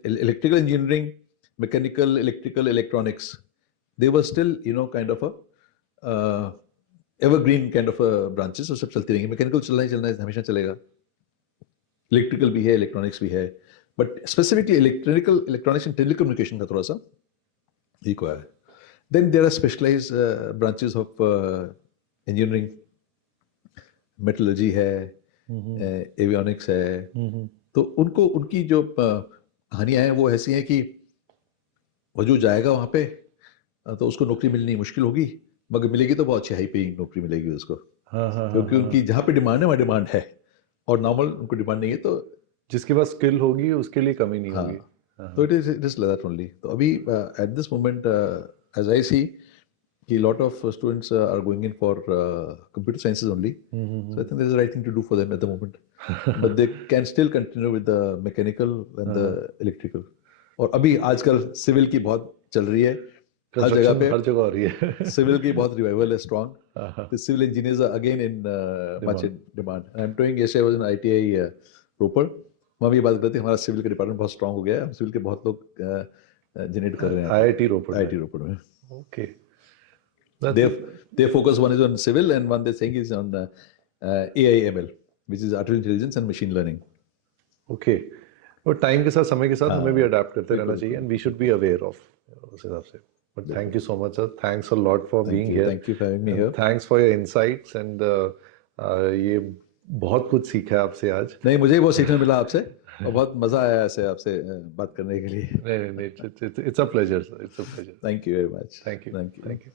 electrical engineering, mechanical, electrical, electronics, they were still, you know, kind of a evergreen kind of a branches, और सब चलती रहेंगी। mechanical चलना ही हमेशा चलेगा, electrical भी है, electronics भी है, but specifically electronics and telecommunication का थोड़ा सा एक हुआ है। Then there are specialized branches of engineering, metallurgy है, avionics है, तो उनको उनकी जो कहानियाँ हैं वो ऐसी हैं कि वो जो जाएगा वहाँ पे तो उसको नौकरी मिलनी मुश्किल होगी, मगर मिलेगी तो बहुत अच्छी हाई पेइंग नौकरी मिलेगी उसको। क्योंकि उनकी जहाँ पे डिमांड है वहाँ डिमांड है, और नॉर्मल उनको डिमांड नहीं है, तो जिसके पास स्किल होगी उसके लिए कमी नहीं हाँ, होगी। So it is like that only. So अभी at this moment, as I see, a lot of students are going in for computer sciences only. So I think there is the right thing to do for them at the moment. But they can still continue with the mechanical and the electrical. और अभी आजकल civil की बहुत चल रही है हर जगह construction पे. हर जगह हो रही है. सिविल की बहुत रिवाइवल है स्ट्रॉन्ग. हाँ, The civil engineers are again in much in demand. I'm doing yesterday I was in ITI Ropar. वहाँ भी ये बात करते हैं हमारा सिविल का डिपार्टमेंट बहुत स्ट्रॉन्ग हो गया है. सिविल के बहुत लोग जनरेट कर रहे हैं IIT रोपड़. IIT रोपड़ में. Okay. Their focus one is on civil and one they're saying is on AI ML, which is artificial intelligence and machine learning. Okay. और टाइम के साथ समय के साथ हाँ, हमें भी अडेप्ट करते रहना चाहिए and we should be aware of उस हिसाब से. But thank you so much sir. Thanks a lot for being here. Thank you for having me here. Thanks for your insights and ये बहुत कुछ सीखा है आपसे आज. नहीं मुझे भी बहुत सीखने मिला आपसे और बहुत मजा आया ऐसे आपसे बात करने के लिए. नहीं, it's a pleasure sir. It's a pleasure. Thank you very much. Thank you. Thank you. Thank you.